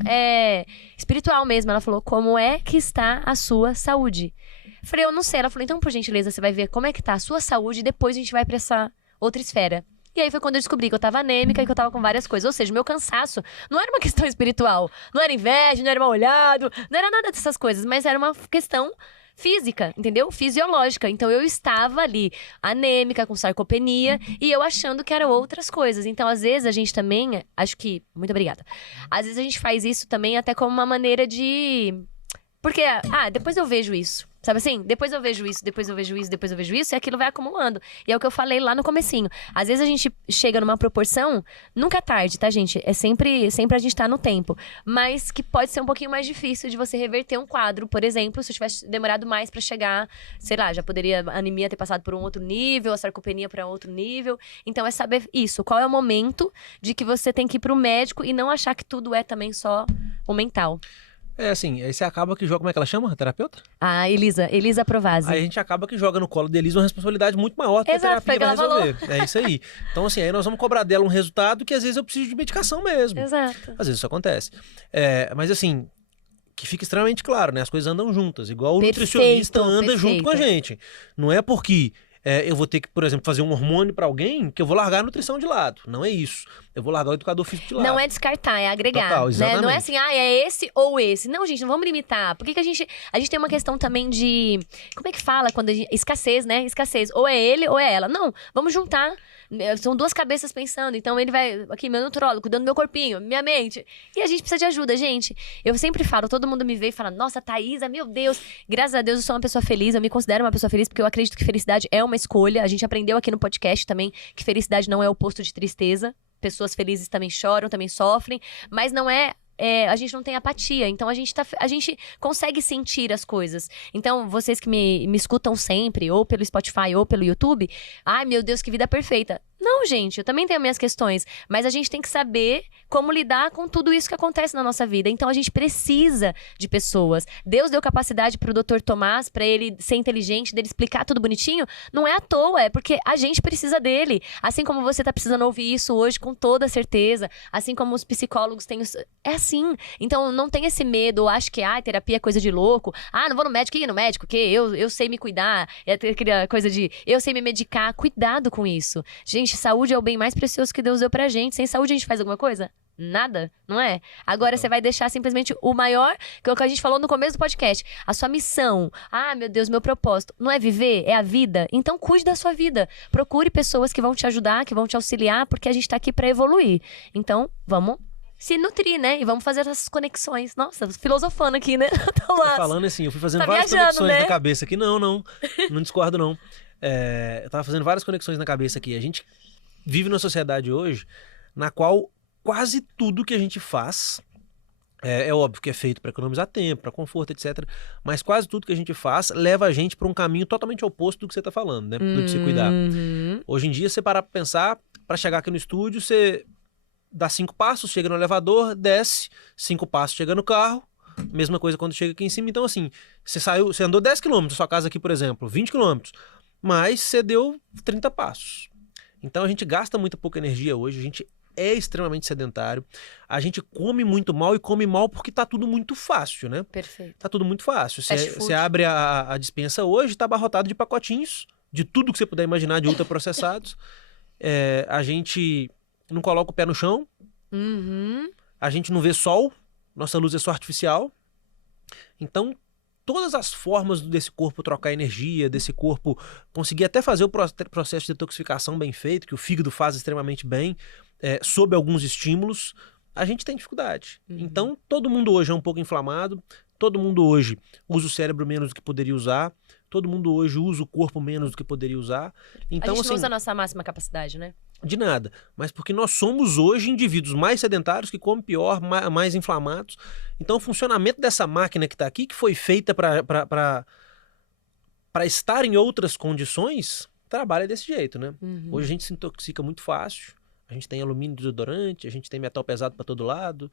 espiritual mesmo. Ela falou, como é que está a sua saúde? Eu falei, eu não sei. Ela falou, então, por gentileza, você vai ver como é que tá a sua saúde e depois a gente vai pra essa outra esfera. E aí foi quando eu descobri que eu tava anêmica e que eu tava com várias coisas. Ou seja, o meu cansaço não era uma questão espiritual. Não era inveja, não era mal olhado, não era nada dessas coisas. Mas era uma questão física, entendeu? Fisiológica. Então eu estava ali anêmica, com sarcopenia, e eu achando que eram outras coisas. Então, às vezes, a gente também, acho que... Muito obrigada. Às vezes a gente faz isso também até como uma maneira de... Porque, depois eu vejo isso. Sabe assim? Depois eu vejo isso, depois eu vejo isso, depois eu vejo isso, e aquilo vai acumulando. E é o que eu falei lá no comecinho. Às vezes a gente chega numa proporção, nunca é tarde, tá, gente? É sempre a gente tá no tempo. Mas que pode ser um pouquinho mais difícil de você reverter um quadro. Por exemplo, se eu tivesse demorado mais pra chegar, sei lá, já poderia a anemia ter passado por um outro nível, a sarcopenia pra um outro nível. Então é saber isso. Qual é o momento de que você tem que ir pro médico e não achar que tudo é também só o mental. É assim, aí você acaba que joga, como é que ela chama, a terapeuta? A Elisa Provasi. Aí a gente acaba que joga no colo de Elisa uma responsabilidade muito maior do que a terapia vai resolver. É isso aí. Então assim, aí nós vamos cobrar dela um resultado que às vezes eu preciso de medicação mesmo. Exato. Às vezes isso acontece. Mas assim, que fica extremamente claro, né? As coisas andam juntas. Igual o nutricionista anda junto com a gente. Não é porque... eu vou ter que, por exemplo, fazer um hormônio pra alguém que eu vou largar a nutrição de lado. Não é isso. Eu vou largar o educador físico de lado. Não é descartar, é agregar. Total, né? Não é assim, é esse ou esse. Não, gente, não vamos limitar. Por que a gente tem uma questão também de... Como é que fala? Escassez, né? Escassez. Ou é ele ou é ela. Não, vamos juntar. São duas cabeças pensando. Então ele vai... Aqui, meu nutrólogo, cuidando do meu corpinho, minha mente. E a gente precisa de ajuda, gente. Eu sempre falo, todo mundo me vê e fala, nossa, Thaisa, meu Deus. Graças a Deus eu sou uma pessoa feliz. Eu me considero uma pessoa feliz porque eu acredito que felicidade é uma escolha. A gente aprendeu aqui no podcast também que felicidade não é o oposto de tristeza. Pessoas felizes também choram, também sofrem. Mas não é... a gente não tem apatia, então a gente consegue sentir as coisas. Então, vocês que me escutam sempre, ou pelo Spotify, ou pelo YouTube, ai meu Deus, que vida perfeita. Não, gente, eu também tenho minhas questões, mas a gente tem que saber como lidar com tudo isso que acontece na nossa vida. Então, a gente precisa de pessoas. Deus deu capacidade pro Dr. Tomás, pra ele ser inteligente, dele explicar tudo bonitinho, não é à toa, é porque a gente precisa dele. Assim como você tá precisando ouvir isso hoje, com toda certeza, assim como os psicólogos têm... É assim. Então, não tem esse medo, ou acho que, terapia é coisa de louco. Não vou no médico, que ir no médico, que eu sei me cuidar. É aquela coisa de, eu sei me medicar. Cuidado com isso. Gente, saúde é o bem mais precioso que Deus deu pra gente. Sem saúde a gente faz alguma coisa? Nada, não é? Agora você vai deixar simplesmente o maior, que é o que a gente falou no começo do podcast. A sua missão. Meu Deus, meu propósito. Não é viver, é a vida. Então cuide da sua vida. Procure pessoas que vão te ajudar, que vão te auxiliar, porque a gente tá aqui pra evoluir. Então, vamos se nutrir, né? E vamos fazer essas conexões. Nossa, filosofando aqui, né? Tô falando assim, eu fui fazendo várias conexões na cabeça aqui. Não discordo, não. Eu tava fazendo várias conexões na cabeça aqui. A gente vive numa sociedade hoje na qual quase tudo que a gente faz, é óbvio que é feito para economizar tempo, para conforto, etc. Mas quase tudo que a gente faz leva a gente para um caminho totalmente oposto do que você tá falando, né? Do de se cuidar. Hoje em dia, você parar pra pensar, para chegar aqui no estúdio, você dá 5 passos, chega no elevador, desce, 5 passos, chega no carro, mesma coisa quando chega aqui em cima. Então, assim, você andou 10 km da sua casa aqui, por exemplo, 20 km, mas você deu 30 passos. Então, a gente gasta muito pouca energia hoje, a gente é extremamente sedentário, a gente come muito mal e come mal porque tá tudo muito fácil, né? Perfeito. Tá tudo muito fácil. Você abre a despensa hoje, tá abarrotado de pacotinhos, de tudo que você puder imaginar de ultraprocessados. A gente não coloca o pé no chão, a gente não vê sol, nossa luz é só artificial. Então, todas as formas desse corpo trocar energia, desse corpo conseguir até fazer o processo de detoxificação bem feito, que o fígado faz extremamente bem, sob alguns estímulos, a gente tem dificuldade. Então, todo mundo hoje é um pouco inflamado, todo mundo hoje usa o cérebro menos do que poderia usar, todo mundo hoje usa o corpo menos do que poderia usar. Então, a gente assim, não usa a nossa máxima capacidade, né? de nada, mas porque nós somos hoje indivíduos mais sedentários, que comem pior, mais inflamados. Então o funcionamento dessa máquina que está aqui, que foi feita para estar em outras condições, trabalha desse jeito, né? Hoje a gente se intoxica muito fácil, a gente tem alumínio desodorante, a gente tem metal pesado para todo lado,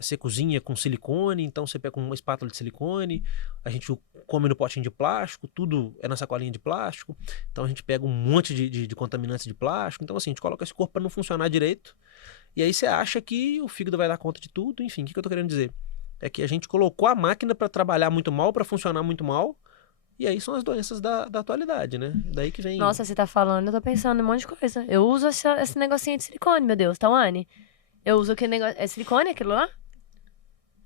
você cozinha com silicone, então você pega com uma espátula de silicone, a gente come no potinho de plástico, tudo é na sacolinha de plástico, então a gente pega um monte de contaminantes de plástico, então assim, a gente coloca esse corpo para não funcionar direito, e aí você acha que o fígado vai dar conta de tudo, enfim, o que eu tô querendo dizer? É que a gente colocou a máquina para trabalhar muito mal, para funcionar muito mal, e aí são as doenças da atualidade, né? Daí que vem... Nossa, você tá falando, eu tô pensando em um monte de coisa. Eu uso esse negocinho de silicone, meu Deus, Tawane. Eu uso aquele negócio... É silicone aquilo lá?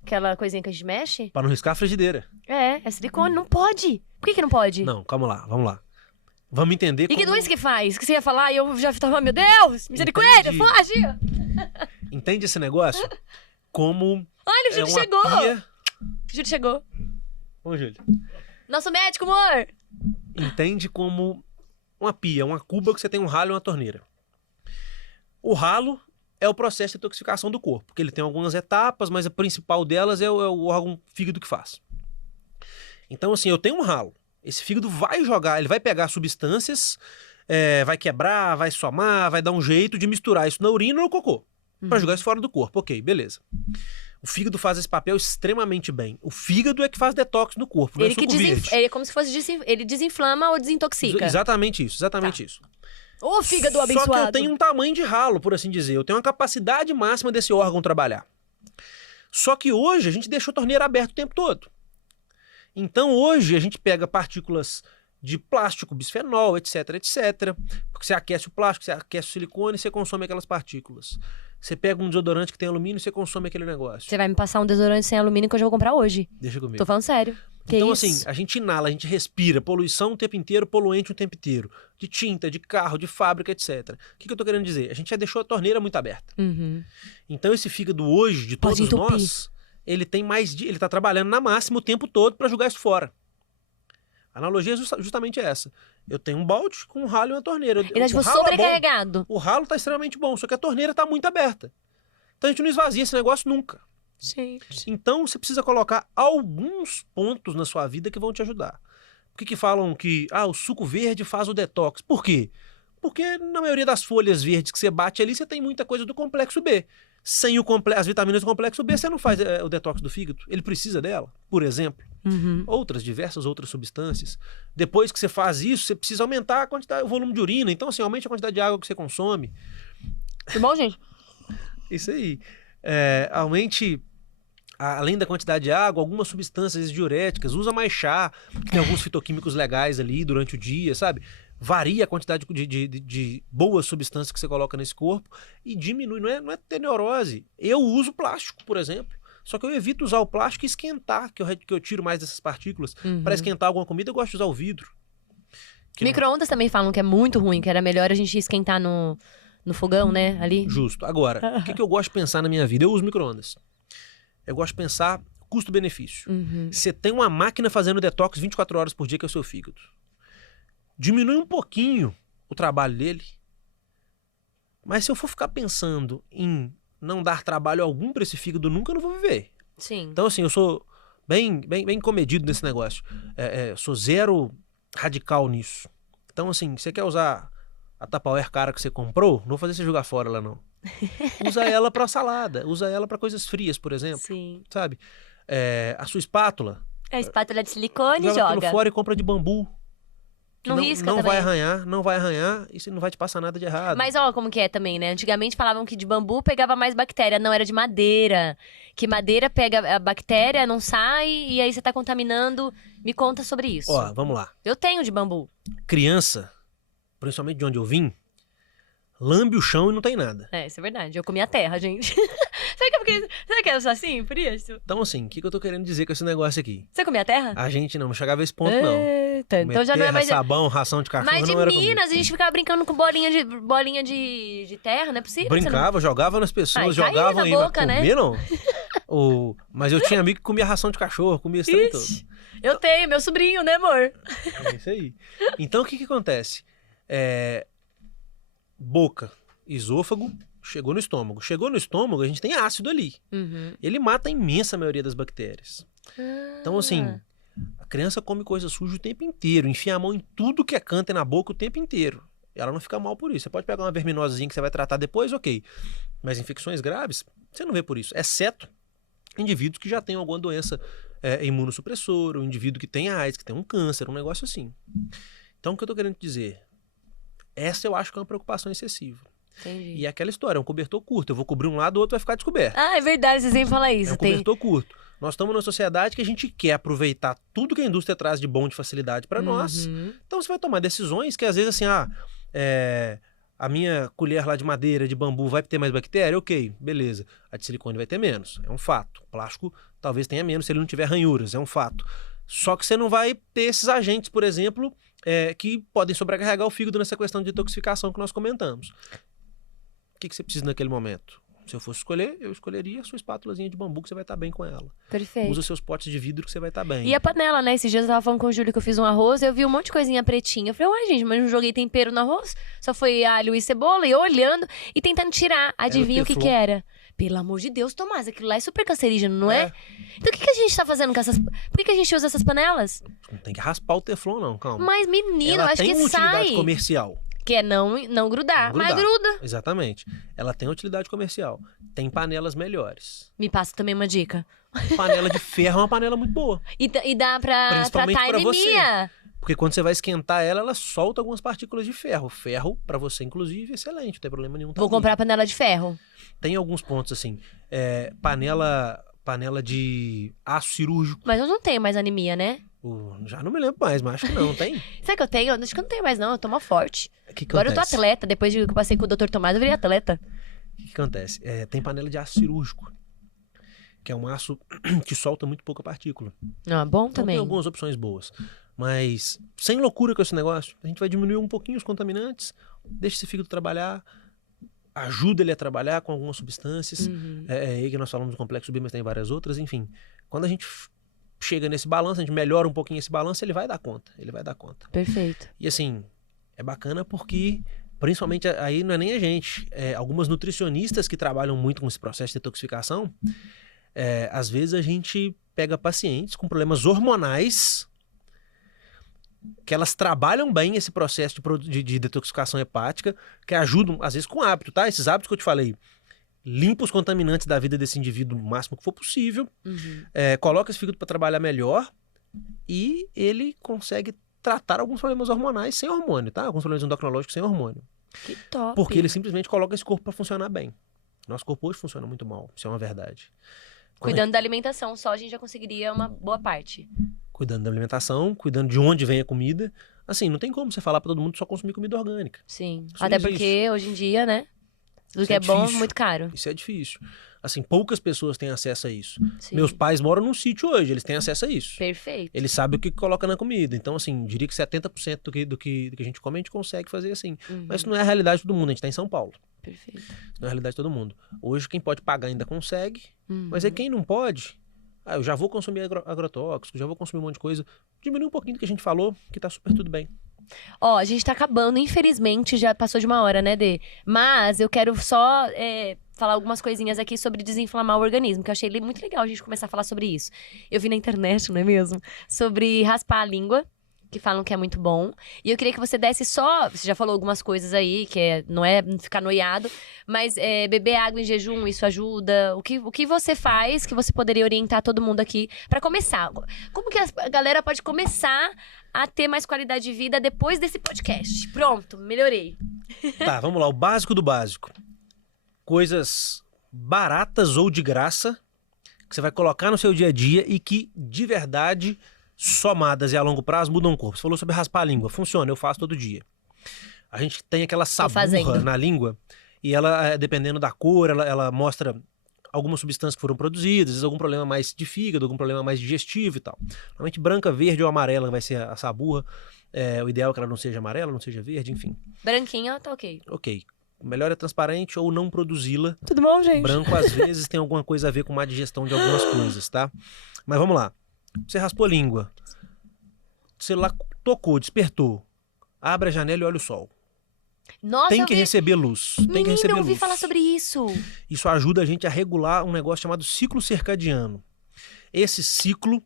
Aquela coisinha que a gente mexe? Para não riscar a frigideira. É silicone, não pode. Por que não pode? Não, calma lá, vamos lá. Vamos entender E que doença que faz? Que você ia falar e eu já tava, meu Deus, misericórdia, Entendi. foge! Entende esse negócio? Como Olha, o Júlio uma chegou! pia... Júlio chegou. Ô, Júlio. Nosso médico, amor! Entende como uma pia, uma cuba que você tem um ralo e uma torneira. O ralo é o processo de detoxificação do corpo, porque ele tem algumas etapas, mas a principal delas é o órgão fígado que faz. Então, assim, eu tenho um ralo. Esse fígado vai jogar, ele vai pegar substâncias, vai quebrar, vai somar, vai dar um jeito de misturar isso na urina ou no cocô, para jogar isso fora do corpo. Ok, beleza. O fígado faz esse papel extremamente bem. O fígado é que faz detox no corpo, não é suco verde. Ele é como se fosse ele desinflama ou desintoxica. Exatamente isso, exatamente isso. Ô, fígado abençoado. Só que eu tenho um tamanho de ralo, por assim dizer. Eu tenho uma capacidade máxima desse órgão trabalhar. Só que hoje a gente deixou a torneira aberta o tempo todo. Então hoje a gente pega partículas de plástico, bisfenol, etc, etc. Porque você aquece o plástico, você aquece o silicone e você consome aquelas partículas. Você pega um desodorante que tem alumínio e você consome aquele negócio. Você vai me passar um desodorante sem alumínio que eu já vou comprar hoje. Deixa comigo. Tô falando sério. Que então, isso? assim, a gente inala, a gente respira poluição o tempo inteiro, poluente o tempo inteiro. De tinta, de carro, de fábrica, etc. O que eu tô querendo dizer? A gente já deixou a torneira muito aberta. Então, esse fígado hoje, de Pode todos entupir. nós, ele tem ele tá trabalhando na máxima o tempo todo para jogar isso fora. A analogia é justamente essa. Eu tenho um balde com um ralo e uma torneira. Ele acho O ralo é bom. sobrecarregado. O ralo tá extremamente bom, só que a torneira tá muito aberta. Então a gente não esvazia esse negócio nunca. Gente. Então você precisa colocar alguns pontos na sua vida que vão te ajudar. Por que falam que o suco verde faz o detox? Por quê? Porque na maioria das folhas verdes que você bate ali, você tem muita coisa do complexo B. Sem as vitaminas do complexo B, você não faz o detox do fígado. Ele precisa dela, por exemplo. Diversas outras substâncias. Depois que você faz isso, você precisa aumentar a quantidade, o volume de urina. Então, assim, aumente a quantidade de água que você consome. Tudo bom, gente? Isso aí. Aumente, além da quantidade de água, algumas substâncias diuréticas. Usa mais chá, que tem alguns fitoquímicos legais ali durante o dia, sabe? Varia a quantidade de boas substâncias que você coloca nesse corpo e diminui. Não é ter neurose. Eu uso plástico, por exemplo. Só que eu evito usar o plástico e esquentar, que eu tiro mais dessas partículas. Para esquentar alguma comida, eu gosto de usar o vidro. Micro-ondas também falam que é muito ruim, que era melhor a gente esquentar no fogão, né? Ali. Justo. Agora, o que eu gosto de pensar na minha vida? Eu uso micro-ondas. Eu gosto de pensar custo-benefício. Você tem uma máquina fazendo detox 24 horas por dia, que é o seu fígado. Diminui um pouquinho o trabalho dele. Mas se eu for ficar pensando em não dar trabalho algum para esse fígado nunca, eu não vou viver. Sim. Então, assim, eu sou bem comedido nesse negócio. Sou zero radical nisso. Então, assim, você quer usar a Tupperware cara que você comprou, não vou fazer você jogar fora ela, não. Usa ela para salada, usa ela para coisas frias, por exemplo. Sim. Sabe? A sua espátula. A espátula de silicone Joga joga. aquilo fora e compra de bambu. Que Não risca não também. não vai arranhar, isso não vai te passar nada de errado. Mas ó, como que é também, né? Antigamente falavam que de bambu pegava mais bactéria, não era de madeira. Que madeira pega a bactéria, não sai, e aí você tá contaminando. Me conta sobre isso. Ó, vamos lá. Eu tenho de bambu. Criança, principalmente de onde eu vim, lambe o chão e não tem nada. Isso é verdade. Eu comi a terra, gente. Será que é assim, por isso? Então, assim, o que eu tô querendo dizer com esse negócio aqui? Você comia a terra? A gente não chegava a esse ponto, não. Eita, então já não é mais... sabão, ração de cachorro, Mas de não era Minas, comigo. a gente ficava brincando com bolinha de terra, não é possível? Brincava, jogava nas pessoas, caía jogavam na aí, boca, mas né? comer não. Mas eu tinha amigo que comia ração de cachorro, comia esse trem todo. Ixi, eu tenho, meu sobrinho, né, amor? É isso aí. Então, o que acontece? Boca, esôfago, chegou no estômago. Chegou no estômago, a gente tem ácido ali. Uhum. Ele mata a imensa maioria das bactérias. Então, assim, a criança come coisa suja o tempo inteiro, enfia a mão em tudo que é canto e na boca o tempo inteiro. E ela não fica mal por isso. Você pode pegar uma verminosazinha que você vai tratar depois, ok. Mas infecções graves, você não vê por isso. Exceto indivíduos que já têm alguma doença imunossupressora, um indivíduo que tem AIDS, que tem um câncer, um negócio assim. Então, o que eu tô querendo dizer? Essa eu acho que é uma preocupação excessiva. Entendi. E é aquela história, é um cobertor curto. Eu vou cobrir um lado, o outro vai ficar descoberto. É verdade, você sempre fala isso. É um cobertor curto. Nós estamos numa sociedade que a gente quer aproveitar tudo que a indústria traz de bom, de facilidade para nós. Então você vai tomar decisões que às vezes assim, a minha colher lá de madeira, de bambu, vai ter mais bactéria? Ok, beleza. A de silicone vai ter menos, é um fato. O plástico talvez tenha menos se ele não tiver ranhuras, é um fato. Só que você não vai ter esses agentes, por exemplo, que podem sobrecarregar o fígado nessa questão de detoxificação que nós comentamos. O que você precisa naquele momento? Se eu fosse escolher, eu escolheria a sua espátulazinha de bambu, que você vai estar bem com ela. Perfeito. Usa seus potes de vidro que você vai estar bem. E a panela, né? Esses dias eu tava falando com o Júlio que eu fiz um arroz, eu vi um monte de coisinha pretinha. Eu falei, uai, gente, mas eu não joguei tempero no arroz? Só foi alho e cebola, e eu olhando e tentando tirar. Adivinha o que era? Pelo amor de Deus, Tomás, aquilo lá é super cancerígeno, não é? Então o que a gente tá fazendo com essas... Por que a gente usa essas panelas? Não tem que raspar o teflon, não, calma. Mas, menino, ela acho que tem uma utilidade sai. comercial. Que é não grudar, mas gruda. Exatamente. Ela tem utilidade comercial. Tem panelas melhores. Me passa também uma dica. Panela de ferro é uma panela muito boa. E dá pra tratar anemia. Porque quando você vai esquentar ela, ela solta algumas partículas de ferro. Ferro, pra você, inclusive, é excelente. Não tem problema nenhum. Vou comprar panela de ferro. Tem alguns pontos, assim. Panela de aço cirúrgico. Mas eu não tenho mais anemia, né? Já não me lembro mais, mas acho que não, tem? Será que eu tenho? Acho que eu não tenho mais, não. Eu tomo forte. Que agora acontece? Eu tô atleta. Depois de que eu passei com o Dr. Tomás, eu virei atleta. O que acontece? Tem panela de aço cirúrgico, que é um aço que solta muito pouca partícula. Bom então, também. Tem algumas opções boas. Mas sem loucura com esse negócio. A gente vai diminuir um pouquinho os contaminantes, deixa esse fígado trabalhar, ajuda ele a trabalhar com algumas substâncias. Aí que nós falamos do complexo B, mas tem várias outras. Enfim, quando a gente chega nesse balanço, a gente melhora um pouquinho esse balanço, ele vai dar conta. Perfeito. E assim, é bacana porque, principalmente aí não é nem a gente, algumas nutricionistas que trabalham muito com esse processo de detoxificação, às vezes a gente pega pacientes com problemas hormonais que elas trabalham bem esse processo de detoxificação hepática, que ajudam, às vezes, com hábito, tá? Esses hábitos que eu te falei, limpa os contaminantes da vida desse indivíduo o máximo que for possível, coloca esse fígado para trabalhar melhor e ele consegue tratar alguns problemas hormonais sem hormônio, tá? Alguns problemas endocrinológicos sem hormônio. Que top. Porque ele simplesmente coloca esse corpo para funcionar bem. Nosso corpo hoje funciona muito mal, isso é uma verdade. Cuidando da alimentação só, a gente já conseguiria uma boa parte. Cuidando da alimentação, cuidando de onde vem a comida. Assim, não tem como você falar para todo mundo só consumir comida orgânica. Sim. Isso até não porque existe. hoje em dia, né? Tudo Isso que é bom, difícil. muito caro. Isso é difícil. Assim, poucas pessoas têm acesso a isso. Sim. Meus pais moram num sítio hoje, eles têm acesso a isso. Perfeito. Eles sabem o que coloca na comida. Então, assim, diria que 70% do que a gente come, a gente consegue fazer assim. Mas isso não é a realidade de todo mundo, a gente tá em São Paulo. Perfeito. Isso não é a realidade de todo mundo. Hoje, quem pode pagar ainda consegue, mas é quem não pode... eu já vou consumir agrotóxico, já vou consumir um monte de coisa. Diminui um pouquinho do que a gente falou, que tá super tudo bem. Ó, a gente tá acabando, infelizmente, já passou de uma hora, né, Dê? Mas eu quero só falar algumas coisinhas aqui sobre desinflamar o organismo, que eu achei muito legal a gente começar a falar sobre isso. Eu vi na internet, não é mesmo? Sobre raspar a língua, que falam que é muito bom. E eu queria que você desse só... Você já falou algumas coisas aí, que não é ficar noiado, mas beber água em jejum, isso ajuda. O que você faz, que você poderia orientar todo mundo aqui pra começar? Como que a galera pode começar a ter mais qualidade de vida depois desse podcast? Pronto, melhorei. Tá, vamos lá. O básico do básico. Coisas baratas ou de graça que você vai colocar no seu dia a dia e que, de verdade, somadas e a longo prazo, mudam o corpo. Você falou sobre raspar a língua. Funciona, eu faço todo dia. A gente tem aquela saburra fazendo. na língua e ela, dependendo da cor, ela mostra algumas substâncias que foram produzidas, às vezes algum problema mais de fígado, algum problema mais digestivo e tal. Normalmente branca, verde ou amarela vai ser a saburra. O ideal é que ela não seja amarela, não seja verde, enfim. Branquinha, tá ok. Ok. O melhor é transparente ou não produzi-la. Tudo bom, gente? Branco, às vezes, tem alguma coisa a ver com má digestão de algumas coisas, tá? Mas vamos lá. Você raspou a língua. O celular tocou, despertou. Abre a janela e olha o sol. Nossa, Tem que receber luz. Tem que Menina, receber eu ouvi luz. falar sobre isso. Isso ajuda a gente a regular um negócio chamado ciclo circadiano. Esse ciclo,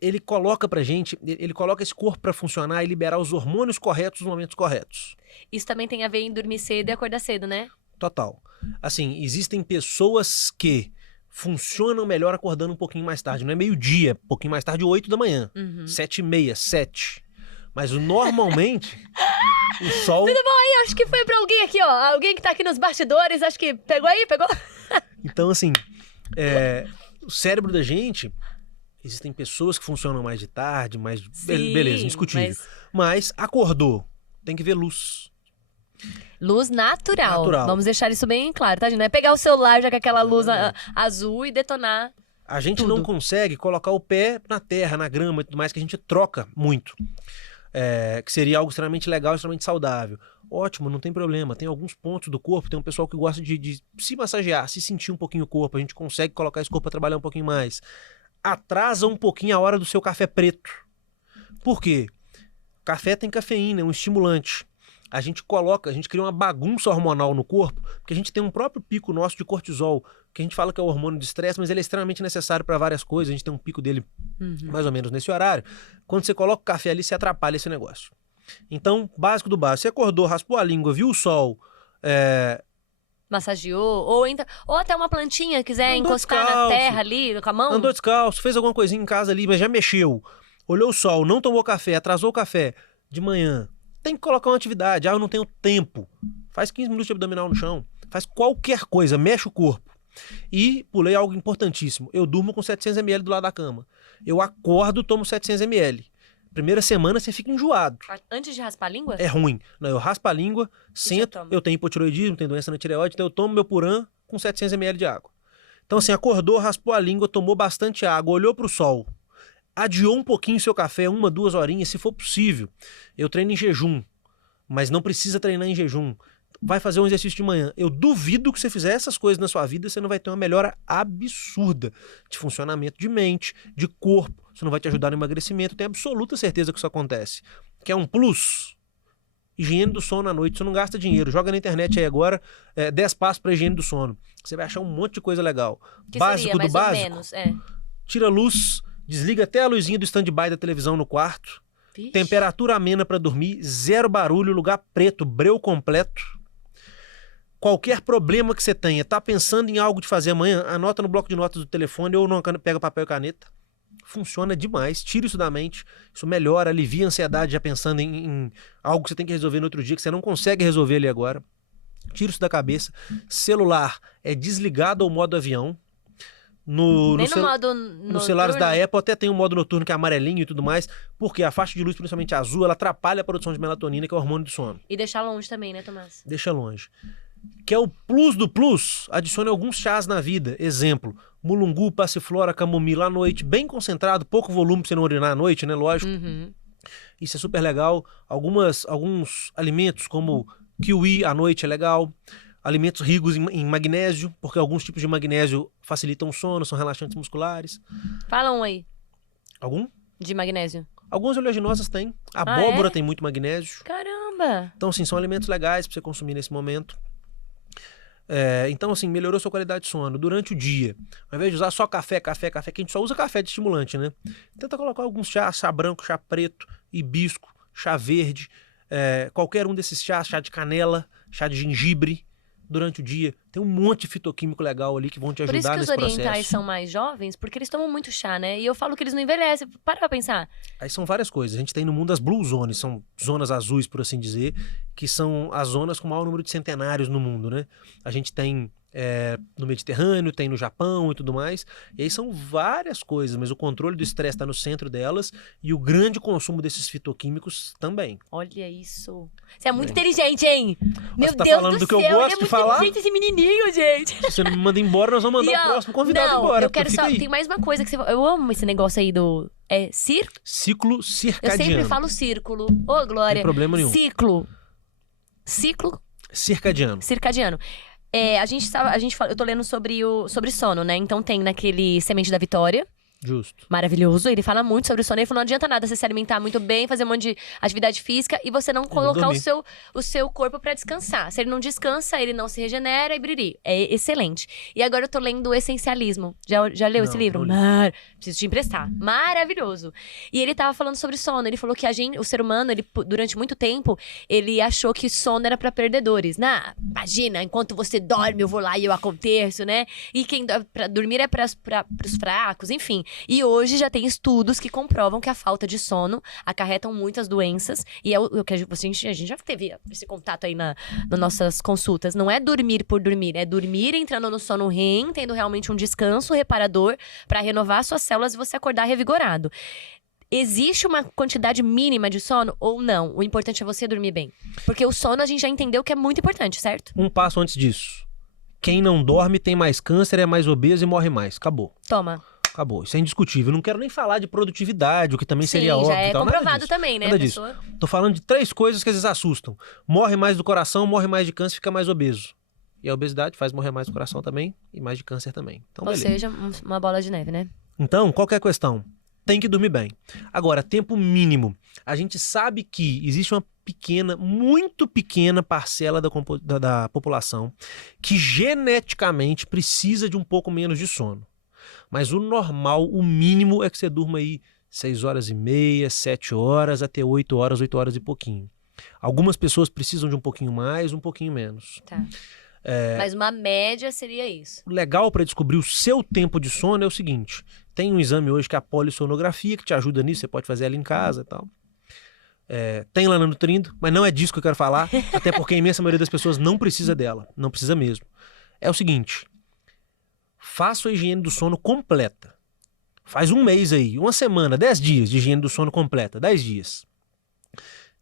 ele coloca pra gente, ele coloca esse corpo pra funcionar e liberar os hormônios corretos nos momentos corretos. Isso também tem a ver em dormir cedo e acordar cedo, né? Total. Assim, existem pessoas que funcionam melhor acordando um pouquinho mais tarde. Não é meio-dia, um pouquinho mais tarde, 8 da manhã. 7h30, 7. Mas normalmente, o sol... Tudo bom aí? Acho que foi pra alguém aqui, ó. Alguém que tá aqui nos bastidores, acho que pegou aí, pegou? Então, assim, o cérebro da gente... Existem pessoas que funcionam mais de tarde, mais... Sim, beleza, indiscutível. Mas acordou, tem que ver luz. Luz natural. Natural. Vamos deixar isso bem claro, tá, gente? Não é pegar o celular já com aquela luz azul e detonar. A gente tudo. não consegue colocar o pé na terra, na grama e tudo mais, que a gente troca muito. Que seria algo extremamente legal, extremamente saudável. Ótimo, não tem problema. Tem alguns pontos do corpo, tem um pessoal que gosta de se massagear, se sentir um pouquinho o corpo. A gente consegue colocar esse corpo para trabalhar um pouquinho mais. Atrasa um pouquinho a hora do seu café preto. Por quê? Café tem cafeína, é um estimulante. A gente cria uma bagunça hormonal no corpo, porque a gente tem um próprio pico nosso de cortisol, que a gente fala que é o hormônio de estresse, mas ele é extremamente necessário para várias coisas. A gente tem um pico dele mais ou menos nesse horário. Quando você coloca o café ali, você atrapalha esse negócio. Então, básico do básico. Você acordou, raspou a língua, viu o sol, Massageou, ou até uma plantinha, quiser Andou encostar na descalço. terra ali, com a mão. andou descalço, fez alguma coisinha em casa ali, mas já mexeu, olhou o sol, não tomou café, atrasou o café de manhã, tem que colocar uma atividade. Eu não tenho tempo. Faz 15 minutos de abdominal no chão, faz qualquer coisa, mexe o corpo. E pulei algo importantíssimo. Eu durmo com 700 ml do lado da cama. Eu acordo, tomo 700 ml. Primeira semana você fica enjoado. Antes de raspar a língua? É ruim. Não, eu raspo a língua, sento, toma? eu tenho hipotiroidismo, tenho doença na tireoide, então eu tomo meu Puran com 700 ml de água. Então assim, acordou, raspou a língua, tomou bastante água, olhou pro sol, adiou um pouquinho seu café, 1, 2 horinhas, se for possível. Eu treino em jejum, mas não precisa treinar em jejum. Vai fazer um exercício de manhã. Eu duvido que você fizer essas coisas na sua vida, você não vai ter uma melhora absurda de funcionamento de mente, de corpo. Isso não vai te ajudar no emagrecimento. Eu tenho absoluta certeza que isso acontece. Que é um plus. Higiene do sono à noite. Você não gasta dinheiro. Joga na internet aí agora 10 passos para higiene do sono. Você vai achar um monte de coisa legal. Que Básico seria, do mais ou básico. menos, Tira a luz, desliga até a luzinha do stand-by da televisão no quarto. Vixe. Temperatura amena para dormir, zero barulho, lugar preto, breu completo. Qualquer problema que você tenha, tá pensando em algo de fazer amanhã, anota no bloco de notas do telefone ou pega papel e caneta. Funciona demais, tira isso da mente, isso melhora, alivia a ansiedade já pensando em algo que você tem que resolver no outro dia, que você não consegue resolver ali agora. Tira isso da cabeça. Celular é desligado ao modo avião. Nem no modo Nos celulares da Apple até tem um modo noturno que é amarelinho e tudo mais, porque a faixa de luz, principalmente azul, ela atrapalha a produção de melatonina, que é o hormônio do sono. E deixar longe também, né, Tomás? Deixa longe. Que é o plus do plus, adicione alguns chás na vida. Exemplo, mulungu, passiflora, camomila à noite, bem concentrado, pouco volume pra você não urinar à noite, né? Lógico. Isso é super legal. Alguns alimentos, como kiwi à noite é legal. Alimentos ricos em magnésio, porque alguns tipos de magnésio facilitam o sono, são relaxantes musculares. Fala um aí, Algum? de magnésio. Algumas oleaginosas têm. A abóbora tem muito magnésio. Caramba! Então, assim, são alimentos legais pra você consumir nesse momento. Então, assim, melhorou sua qualidade de sono durante o dia. Ao invés de usar só café, que a gente só usa café de estimulante, né? Tenta colocar alguns chás, chá branco, chá preto, hibisco, chá verde, qualquer um desses chás, chá de canela, chá de gengibre, durante o dia. Tem um monte de fitoquímico legal ali que vão te Por isso ajudar que os nesse orientais processo. são mais jovens, porque eles tomam muito chá, né? E eu falo que eles não envelhecem. Para pra pensar. Aí são várias coisas. A gente tem no mundo as Blue Zones, são zonas azuis, por assim dizer, que são as zonas com o maior número de centenários no mundo, né? A gente tem no Mediterrâneo, tem no Japão e tudo mais. E aí são várias coisas, mas o controle do estresse está no centro delas e o grande consumo desses fitoquímicos também. Olha isso. Você é muito inteligente, hein? Meu Você tá Deus falando do do que eu céu, gosto ele é de muito falar? inteligente esse menininho, gente. Se você não me manda embora, nós vamos mandar E, o ó, próximo convidado não, embora. eu quero Fica só... aí. Tem mais uma coisa que você... Eu amo esse negócio aí do... Ciclo Eu circadiano. sempre falo círculo. Ô, Não Glória. tem problema nenhum. Ciclo Circadiano. circadiano. Eu tô lendo sobre sono, né? Então tem naquele Semente da Vitória. Justo. Maravilhoso. Ele fala muito sobre o sono. Ele falou, não adianta nada você se alimentar muito bem, fazer um monte de atividade física e você não colocar dormir. o seu corpo pra descansar. Se ele não descansa, ele não se regenera e briri. É excelente. E agora eu tô lendo o Essencialismo. Já leu esse Não, livro? não li. Preciso te emprestar. Maravilhoso. E ele tava falando sobre sono. Ele falou que o ser humano, durante muito tempo, ele achou que sono era pra perdedores. Imagina, enquanto você dorme, eu vou lá e eu aconteço, né? E pra dormir é pros fracos, enfim. E hoje já tem estudos que comprovam que a falta de sono acarretam muitas doenças. E é o que a gente já teve esse contato aí nas nossas consultas. Não é dormir por dormir, é dormir entrando no sono REM, tendo realmente um descanso reparador para renovar suas células e você acordar revigorado. Existe uma quantidade mínima de sono ou não? O importante é você dormir bem. Porque o sono a gente já entendeu que é muito importante, certo? Um passo antes disso. Quem não dorme tem mais câncer, é mais obeso e morre mais. Acabou. Toma. Acabou. Isso é indiscutível. Não quero nem falar de produtividade, o que também Sim, seria óbvio. já é e tal. comprovado Nada disso. também, né? Nada A disso. pessoa... Tô falando de 3 coisas que às vezes assustam. Morre mais do coração, morre mais de câncer, fica mais obeso. E a obesidade faz morrer mais do coração também e mais de câncer também. Então, Ou beleza. seja, uma bola de neve, né? Então, qual que é a questão? Tem que dormir bem. Agora, tempo mínimo. A gente sabe que existe uma pequena, muito pequena parcela da população que geneticamente precisa de um pouco menos de sono. Mas o normal, o mínimo é que você durma aí 6 horas e meia, 7 horas, até 8 horas e pouquinho. Algumas pessoas precisam de um pouquinho mais, um pouquinho menos. Tá. Mas uma média seria isso. O legal para descobrir o seu tempo de sono é o seguinte: tem um exame hoje que é a polissonografia, que te ajuda nisso, você pode fazer ela em casa e tal. Tem lá na Nutrindo, mas não é disso que eu quero falar, até porque a imensa maioria das pessoas não precisa dela, não precisa mesmo. É o seguinte: faça a higiene do sono completa. Faz um mês aí, uma semana, 10 dias de higiene do sono completa, 10 dias.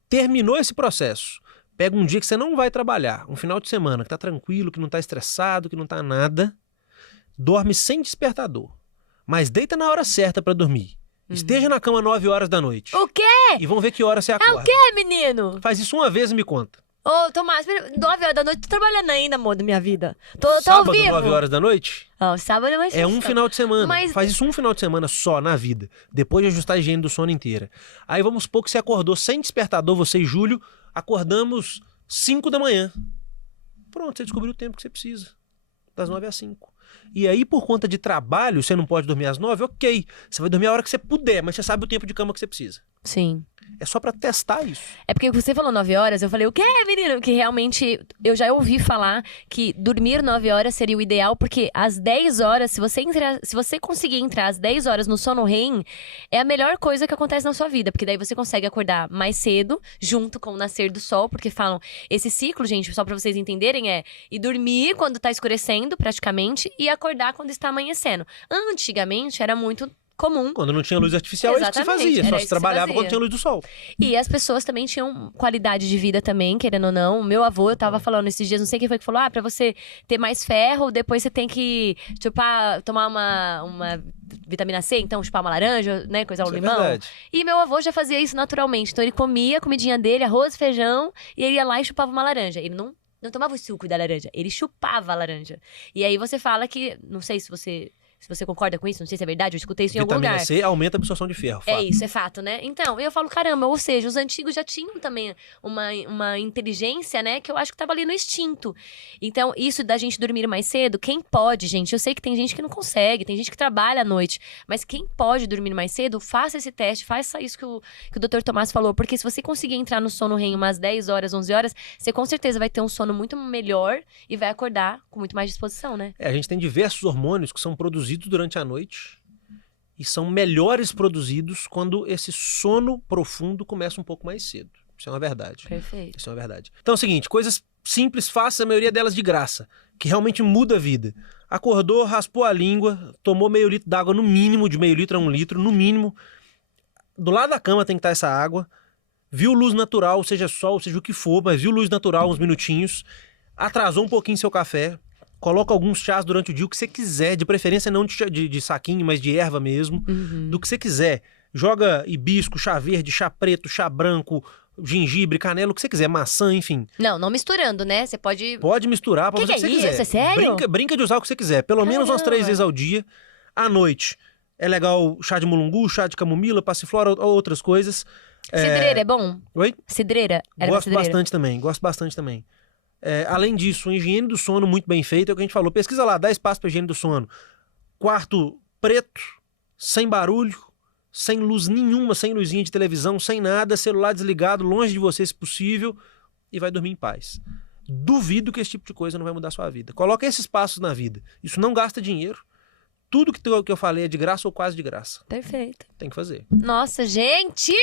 Terminou esse processo. Pega um dia que você não vai trabalhar, um final de semana que tá tranquilo, que não tá estressado, que não tá nada. Dorme sem despertador. Mas deita na hora certa pra dormir. Esteja na cama 9 horas da noite. O quê? E vamos ver que hora você acorda. É o quê, menino? Faz isso uma vez e me conta. Ô, Tomás, 9 horas da noite, tô trabalhando ainda, amor da minha vida. Tô ao Sábado, vivo. 9 horas da noite? Sábado é mais É um final de semana. Mas- Faz isso um final de semana só na vida. Depois de ajustar a higiene do sono inteira. Aí vamos supor que você acordou sem despertador, você e Júlio, acordamos 5 da manhã. Pronto, você descobriu o tempo que você precisa. Das 9 às 5. E aí, por conta de trabalho, você não pode dormir às 9, ok. Você vai dormir a hora que você puder, mas você sabe o tempo de cama que você precisa. Sim. É só pra testar isso. É porque você falou 9 horas, eu falei, o quê, menino? Que realmente, eu já ouvi falar que dormir 9 horas seria o ideal, porque às 10 horas, se você conseguir entrar às 10 horas no sono REM, é a melhor coisa que acontece na sua vida, porque daí você consegue acordar mais cedo, junto com o nascer do sol, porque falam, esse ciclo, gente, só pra vocês entenderem, é ir dormir quando tá escurecendo, praticamente, e acordar quando está amanhecendo. Antigamente, era muito comum. Quando não tinha luz artificial, é isso que se Exatamente, fazia. era Só isso se que trabalhava se quando fazia. tinha luz do sol. E as pessoas também tinham qualidade de vida também, querendo ou não. O meu avô, eu tava falando esses dias, não sei quem foi que falou, pra você ter mais ferro, depois você tem que, tomar uma vitamina C, então chupar uma laranja, né, coisar um Isso é limão. verdade. E meu avô já fazia isso naturalmente. Então ele comia a comidinha dele, arroz, feijão, e ele ia lá e chupava uma laranja. Ele não tomava o suco da laranja, ele chupava a laranja. E aí você fala que, não sei se você concorda com isso, não sei se é verdade, eu escutei isso em algum Vitamina lugar. C aumenta a absorção de ferro. É fato. isso, é fato, né? Então, eu falo, caramba, ou seja, os antigos já tinham também uma inteligência, né? Que eu acho que tava ali no instinto. Então, isso da gente dormir mais cedo, quem pode, gente? Eu sei que tem gente que não consegue, tem gente que trabalha à noite. Mas quem pode dormir mais cedo, faça esse teste, faça isso que o Dr. Tomás falou. Porque se você conseguir entrar no sono REM umas 10 horas, 11 horas, você com certeza vai ter um sono muito melhor e vai acordar com muito mais disposição, né? A gente tem diversos hormônios que são produzidos durante a noite e são melhores produzidos quando esse sono profundo começa um pouco mais cedo. Isso é uma verdade. Perfeito. Isso é uma verdade. Então é o seguinte, coisas simples, fáceis, a maioria delas de graça. que realmente muda a vida. Acordou, raspou a língua, tomou meio litro d'água no mínimo, de meio litro a 1 litro, no mínimo. Do lado da cama tem que estar essa água. Viu luz natural, seja sol, seja o que for, mas viu luz natural uns minutinhos. Atrasou um pouquinho seu café. Coloca alguns chás durante o dia, o que você quiser. De preferência não de saquinho, mas de erva mesmo. Do que você quiser. Joga hibisco, chá verde, chá preto, chá branco, gengibre, canela, o que você quiser. Maçã, enfim. Não misturando, né? Você pode... Pode misturar, pode fazer o que você quiser. Isso? É sério? Brinca de usar o que você quiser. Pelo menos umas 3 vezes ao dia. À noite. É legal chá de mulungu, chá de camomila, passiflora ou outras coisas. Cidreira é bom? Oi? Cidreira? Gosto bastante também. Além disso, a higiene do sono muito bem feita, é o que a gente falou. Pesquisa lá, 10 passos para higiene do sono. Quarto preto, sem barulho, sem luz nenhuma, sem luzinha de televisão, sem nada, celular desligado, longe de você se possível, e vai dormir em paz. Duvido que esse tipo de coisa não vai mudar a sua vida. Coloca esses passos na vida. Isso não gasta dinheiro. Tudo que eu falei é de graça ou quase de graça. Perfeito. Tem que fazer. Nossa, gente!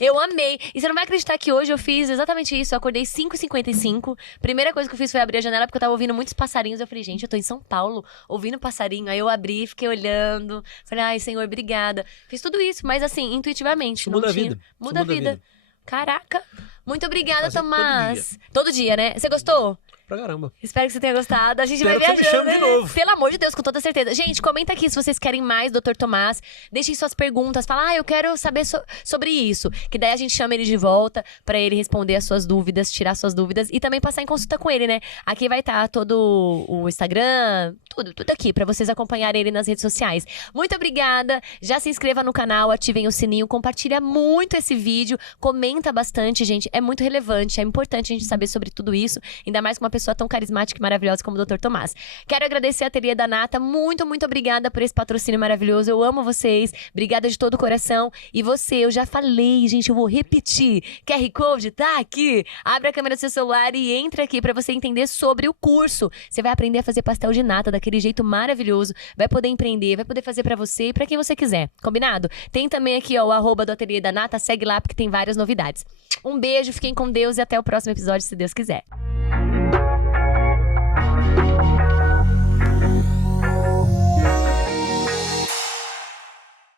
Eu amei. E você não vai acreditar que hoje eu fiz exatamente isso. Eu acordei 5h55. Primeira coisa que eu fiz foi abrir a janela, porque eu tava ouvindo muitos passarinhos. Eu falei, gente, eu tô em São Paulo, ouvindo passarinho. Aí eu abri, fiquei olhando. Falei, ai, Senhor, obrigada. Fiz tudo isso, mas assim, intuitivamente. Muda a vida. Muda a vida. Caraca. Muito obrigada, Fazer Tomás. Todo dia, né? Você gostou? Pra caramba. Espero que você tenha gostado. A gente Espero vai que você viajando, me chame de né? novo. Pelo amor de Deus, com toda certeza. Gente, comenta aqui se vocês querem mais Dr. Tomás. Deixem suas perguntas. Fala, eu quero saber sobre isso. Que daí a gente chama ele de volta pra ele responder as suas dúvidas, tirar suas dúvidas e também passar em consulta com ele, né? Aqui vai estar todo o Instagram, tudo aqui pra vocês acompanharem ele nas redes sociais. Muito obrigada. Já se inscreva no canal, ativem o sininho, compartilha muito esse vídeo, comenta bastante, gente. É muito relevante, é importante a gente saber sobre tudo isso, ainda mais com uma pessoa tão carismática e maravilhosa como o Dr. Tomás. Quero agradecer a Ateliê da Nata, muito obrigada por esse patrocínio maravilhoso, eu amo vocês, obrigada de todo o coração. E você, eu já falei, gente, eu vou repetir, QR Code tá aqui, abre a câmera do seu celular e entra aqui pra você entender sobre o curso. Você vai aprender a fazer pastel de nata daquele jeito maravilhoso, vai poder empreender, vai poder fazer pra você e pra quem você quiser, combinado? Tem também aqui, ó, o @ do Ateliê da Nata, segue lá porque tem várias novidades. Um beijo, fiquem com Deus e até o próximo episódio, se Deus quiser.